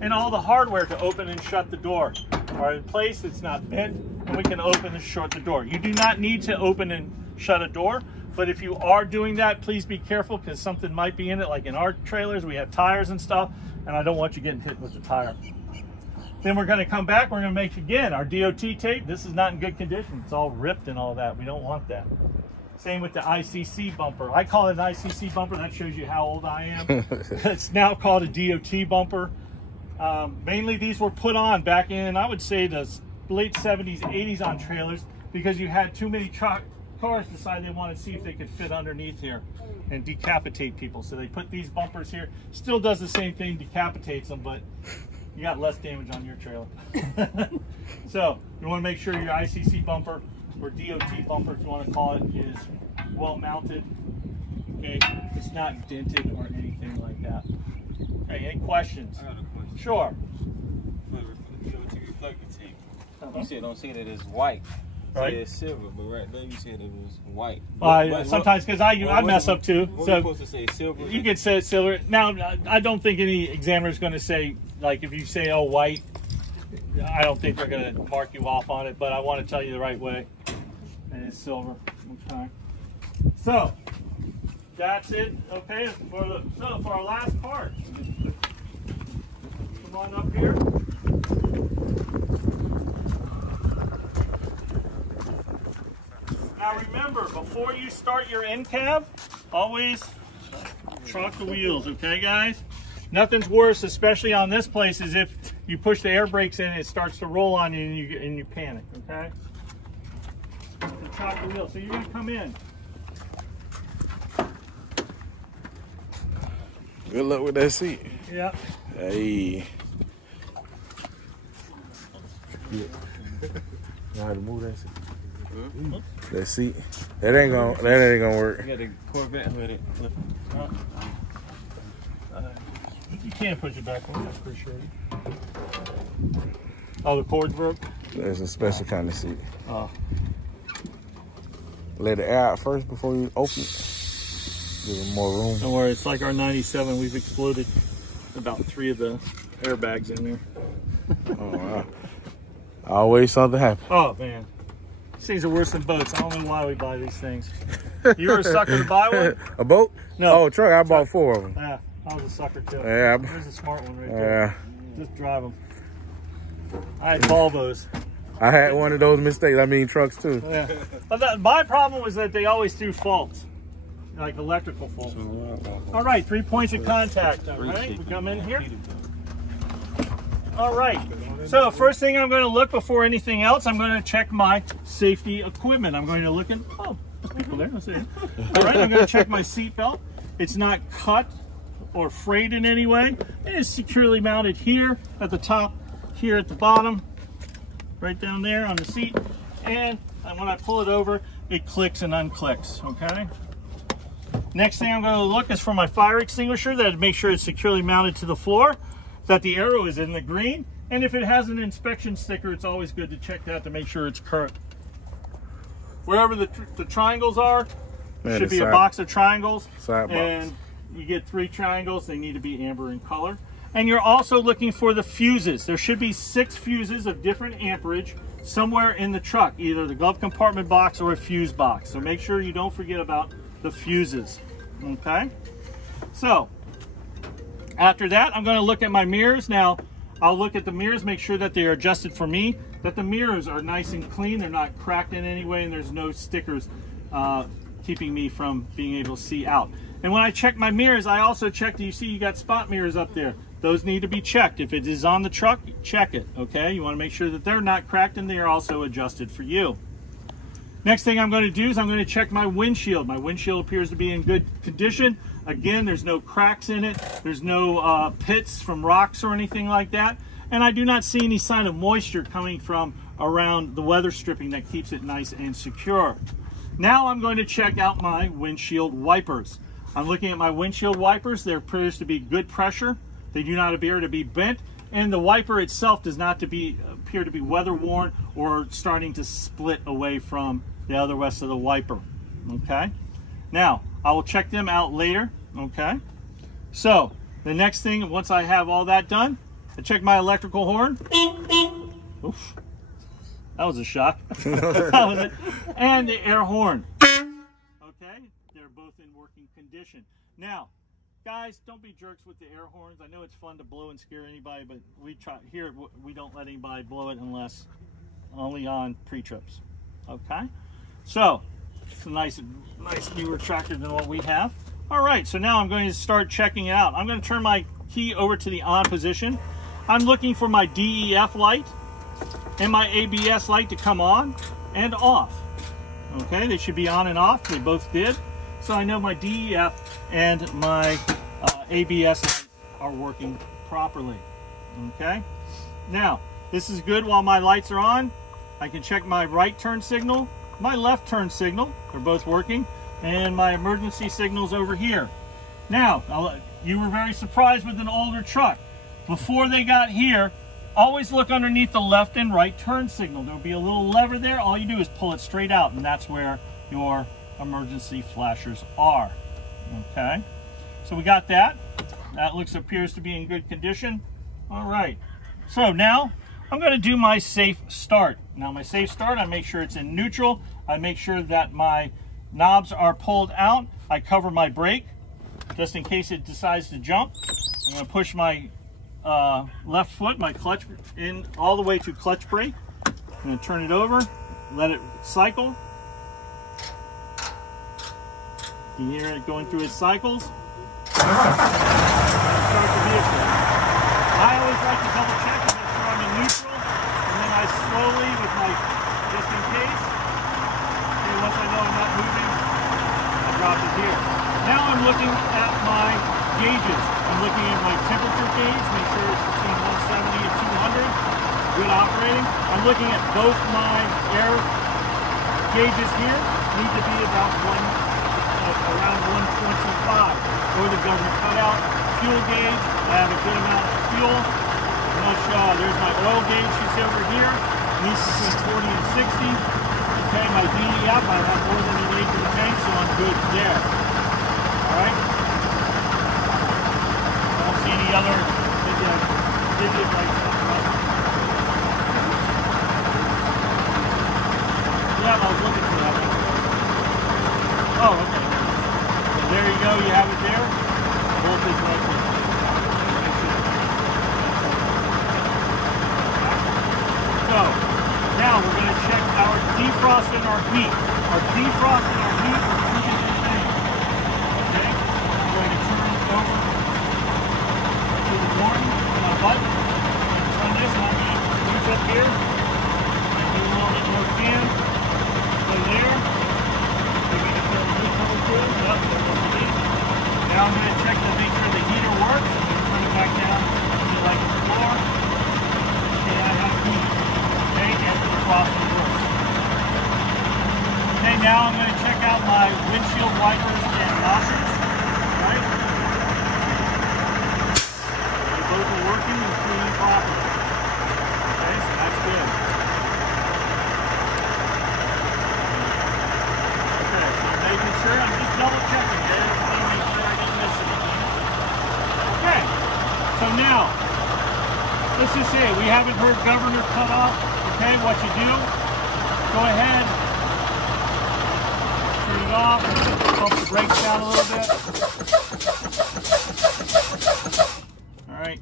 And all the hardware to open and shut the door are in place. It's not bent, and we can open and shut the door. You do not need to open and shut a door, but if you are doing that, please be careful because something might be in it. Like in our trailers, we have tires and stuff, and I don't want you getting hit with the tire. Then we're going to come back. We're going to make, again, our DOT tape. This is not in good condition. It's all ripped and all that. We don't want that. Same with the ICC bumper. I call it an ICC bumper. That shows you how old I am. It's now called a DOT bumper. Mainly these were put on back in, I would say, the late 70s, 80s on trailers because you had too many cars decide they want to see if they could fit underneath here and decapitate people. So they put these bumpers here. Still does the same thing, decapitates them, but you got less damage on your trailer. So you want to make sure your ICC bumper, or DOT bumper if you want to call it, is well mounted. Okay, it's not dented or anything like that. Okay, any questions? I got a question. Sure. For the DOT reflector tape, you said don't say that it's white. right? Yeah, silver, but right there you said it was white. Sometimes because I mess up too. What So you supposed to say silver? you can say silver. Now I don't think any examiner is going to say, like, if you say white, I don't think they're going to mark you off on it. But I want to tell you the right way, and it's silver. Okay. So that's it. Okay. For our last part, come on up here. Now remember, before you start your end cab, always truck the wheels, okay guys? Nothing's worse, especially on this place, is if you push the air brakes in, it starts to roll on you and you panic, okay? So truck the wheels. So you're gonna come in. Good luck with that seat. Yep. Hey. Know how to move that seat? That seat. That ain't gonna work. You got the Corvette with it. You can't push it back on, that's for sure. Oh, the cord's broke? That's a special kind of seat. Oh. Let it air out first before you open it. Give it more room. Don't worry, it's like our 97. We've exploded about 3 of the airbags in there. Oh, wow. Always something happens. Oh, man. These things are worse than boats. I don't know why we buy these things. You were a sucker to buy one? A boat? No. Oh, a truck. I bought 4 of them. Yeah, I was a sucker too. Yeah. There's a smart one right there. Yeah. Just drive them. I had Volvos. I had one of those mistakes. I mean, trucks too. Yeah. But my problem was that they always threw faults, like electrical faults. All right, 3 points of contact. All right, we come in here. All right. So first thing I'm going to look before anything else, I'm going to check my safety equipment. I'm going to look in. Oh, there's people there. Let's see. All right, I'm going to check my seat belt. It's not cut or frayed in any way. It is securely mounted here at the top, here at the bottom, right down there on the seat. And when I pull it over, it clicks and unclicks. Okay. Next thing I'm going to look is for my fire extinguisher. That make sure it's securely mounted to the floor, that the arrow is in the green. And if it has an inspection sticker, it's always good to check that to make sure it's current. Wherever the triangles are, should be a box of triangles. And you get 3 triangles. They need to be amber in color. And you're also looking for the fuses. There should be 6 fuses of different amperage somewhere in the truck, either the glove compartment box or a fuse box. So make sure you don't forget about the fuses. Okay? So, after that, I'm going to look at my mirrors. Now, I'll look at the mirrors, make sure that they are adjusted for me, that the mirrors are nice and clean, they're not cracked in any way, and there's no stickers keeping me from being able to see out. And when I check my mirrors, I also check, do you see you got spot mirrors up there? Those need to be checked. If it is on the truck, check it, okay? You want to make sure that they're not cracked and they are also adjusted for you. Next thing I'm going to do is I'm going to check my windshield. My windshield appears to be in good condition. Again, there's no cracks in it. There's no pits from rocks or anything like that. And I do not see any sign of moisture coming from around the weather stripping that keeps it nice and secure. Now I'm going to check out my windshield wipers. I'm looking at my windshield wipers. There appears to be good pressure. They do not appear to be bent. And the wiper itself does not appear to be weather worn or starting to split away from the other rest of the wiper. Okay. Now, I will check them out later. Okay. So, the next thing, once I have all that done, I check my electrical horn. Oof. That was a shock. That was it. And the air horn. Okay. They're both in working condition. Now, guys, don't be jerks with the air horns. I know it's fun to blow and scare anybody, but we don't let anybody blow it unless only on pre-trips. Okay, so it's a nice newer tractor than what we have. All right, so now I'm going to start checking it out. I'm going to turn my key over to the on position. I'm looking for my DEF light and my ABS light to come on and off. Okay, they should be on and off. They both did. So I know my DEF and my ABS are working properly. Okay. Now, this is good while my lights are on. I can check my right turn signal, my left turn signal. They're both working. And my emergency signals over here. Now, you were very surprised with an older truck. Before they got here, always look underneath the left and right turn signal. There'll be a little lever there. All you do is pull it straight out, and that's where your emergency flashers are. Okay, so we got that. That appears to be in good condition. All right, so now I'm going to do my safe start. Now my safe start, I make sure it's in neutral. I make sure that my knobs are pulled out. I cover my brake just in case it decides to jump. I'm going to push my left foot, my clutch, in all the way to clutch brake. I'm going to turn it over, let it cycle. You hear it going through its cycles. Start the vehicle. I always like to double check and make sure I'm in neutral, and then I slowly, with my, just in case, okay, once I know I'm not moving, I drop it here. Now I'm looking at my gauges. I'm looking at my temperature gauge, make sure it's between 170 and 200, good operating. I'm looking at both my air gauges here, need to be about around 125, or the government cutout. Fuel gauge, I have a good amount of fuel. There's my oil gauge, she's over here, needs between 40 and 60. Okay, my DEF, I have more than an eighth of the tank, so I'm good there. Alright? I don't see any other digit lights on. Yeah, I was looking for that. Oh, okay. So there you go, you have it there. Voltage right there. So, now we're going to check our defrost and our heat. Our defrost and our heat are two different things. Okay? I'm going to turn it over to the Norton on my button. I'm going to turn this and I'm going to reach up here and do a little bit more fan. Go there. Maybe you can feel the heat coming through. Yep, there goes the heat. Now I'm going to check to make sure the heater works. I'm going to turn it back down to like the floor. Okay, I have heat. Okay, and the frosting works. Okay, now I'm going to check out my windshield wipers and washers. Right? They both are working and cleaning properly. Okay, so that's good. Okay, so I'm making sure, I'm just double checking there. Make sure I didn't miss anything. Okay, so now, let's just say we haven't heard governor cut off. Okay, what you do, go ahead, turn it off, pump the brakes down a little bit. Alright,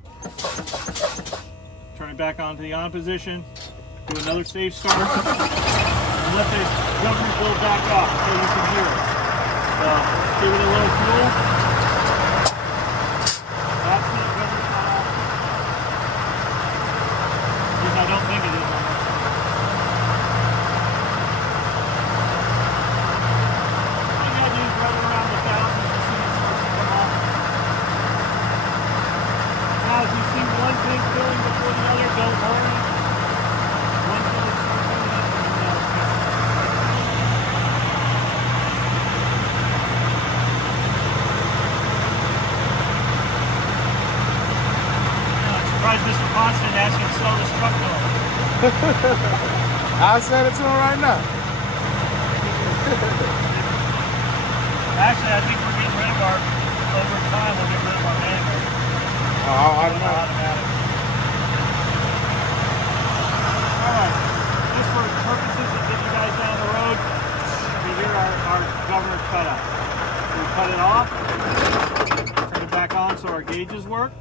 turn it back onto the on position, do another safe start, and let the governor go back off so you can hear it. So, give it a little fuel. That's the governor cut off. At least I don't think it is. I'll send it to him right now. Actually, I think we're getting rid of our, over time, we'll get rid of our manual. Oh, I don't know. Automatic. Alright, just for purposes of getting you guys down the road, we hear our governor cutout. So we cut it off, turn it back on so our gauges work.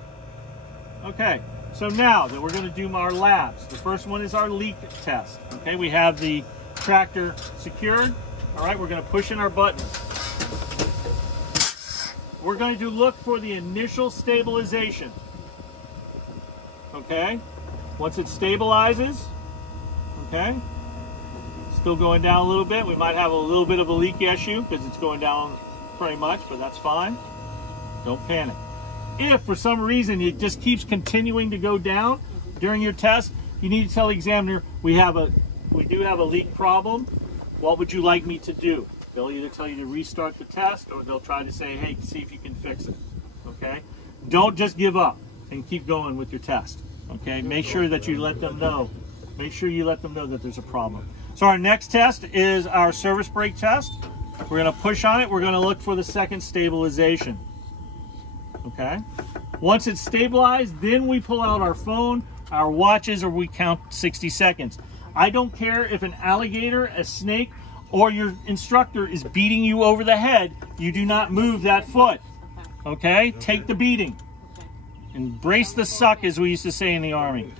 Okay. So now that we're going to do our labs, the first one is our leak test. Okay, we have the tractor secured. All right, we're going to push in our button. We're going to look for the initial stabilization. Okay, once it stabilizes, okay, still going down a little bit. We might have a little bit of a leak issue because it's going down pretty much, but that's fine. Don't panic. If for some reason it just keeps continuing to go down during your test, you need to tell the examiner we do have a leak problem. What would you like me to do? They'll either tell you to restart the test or they'll try to say, hey, see if you can fix it. Okay? Don't just give up and keep going with your test. Okay, make sure that you let them know. Make sure you let them know that there's a problem. So our next test is our service brake test. We're going to push on it. We're going to look for the second stabilization. Okay. Once it's stabilized, then we pull out our phone, our watches, or we count 60 seconds. I don't care if an alligator, a snake, or your instructor is beating you over the head. You do not move that foot. Okay? Take the beating. Embrace the suck, as we used to say in the Army.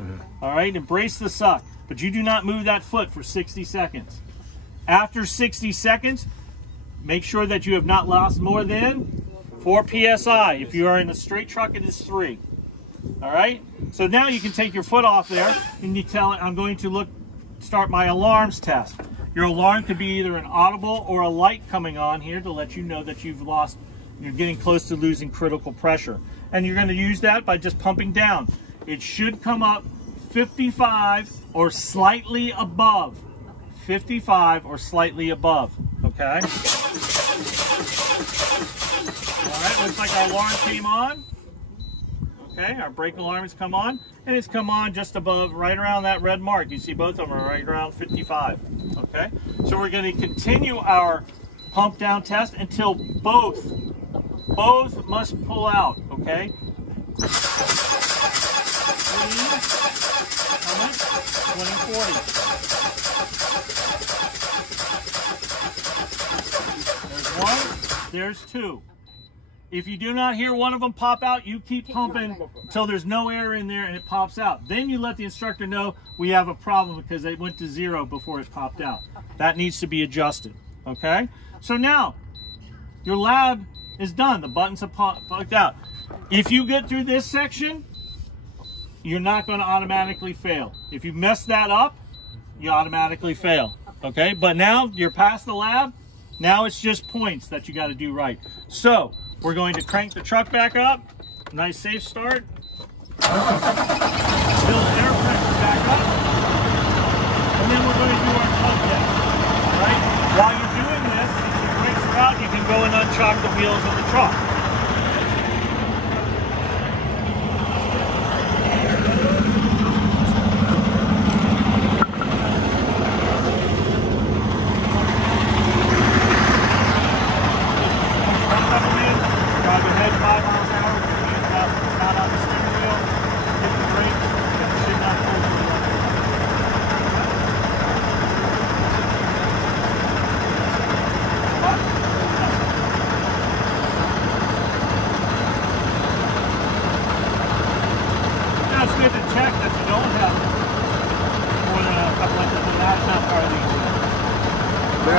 All right? Embrace the suck. But you do not move that foot for 60 seconds. After 60 seconds, make sure that you have not lost more than 4 PSI. If you are in a straight truck, it is 3. All right? So now you can take your foot off there and you tell it, I'm going to start my alarms test. Your alarm could be either an audible or a light coming on here to let you know that you're getting close to losing critical pressure. And you're going to use that by just pumping down. It should come up 55 or slightly above. 55 or slightly above. Okay? All right, looks like our alarm came on. Okay, our brake alarm has come on, and it's come on just above, right around that red mark. You see both of them are right around 55. Okay, so we're going to continue our pump down test until both must pull out. Okay. 20, 40. There's one, there's two. If you do not hear one of them pop out, you keep pumping until there's no air in there and it pops out. Then you let the instructor know we have a problem because it went to 0 before it popped out. That needs to be adjusted, okay? So now, your lab is done. The buttons have plugged out. If you get through this section, you're not going to automatically fail. If you mess that up, you automatically fail, okay? But now you're past the lab. Now it's just points that you got to do right. So, we're going to crank the truck back up. Nice safe start. Build air pressure back up. And then we're going to do our pump test. All right? While you're doing this, if the brakes are out, you can go and unchock the wheels of the truck.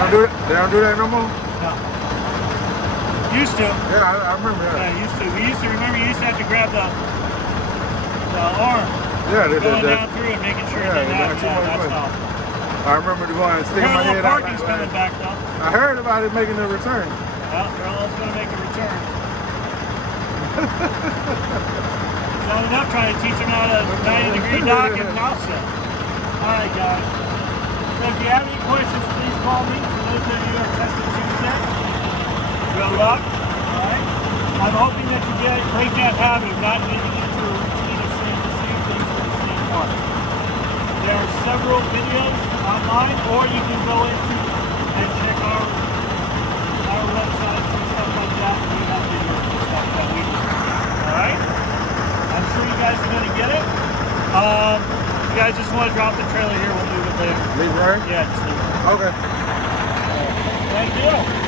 They don't do that no more? No. Used to. Yeah, I remember that. Yeah, used to. We used to, remember, you used to have to grab the arm. Yeah, going down through and making sure it didn't happen. That's all. I remember going and sticking my head out. Parking's coming back though. I heard about it making a return. Well, they're almost going to make a return. It's not enough trying to teach them how to 90-degree dock and mouth set. All right, guys. So if you have any questions, please call me. For those of you who are testing Tuesday, good luck. All right. I'm hoping that you break that habit of not getting into a routine of saying the same things for the same part. There are several videos online, or you can go into and check our websites and stuff like that. We have videos and stuff that we do. All right. I'm sure you guys are going to get it. If you guys just want to drop the trailer here, we'll move it later. Leave it right? Yeah, just leave it. Okay. Thank you.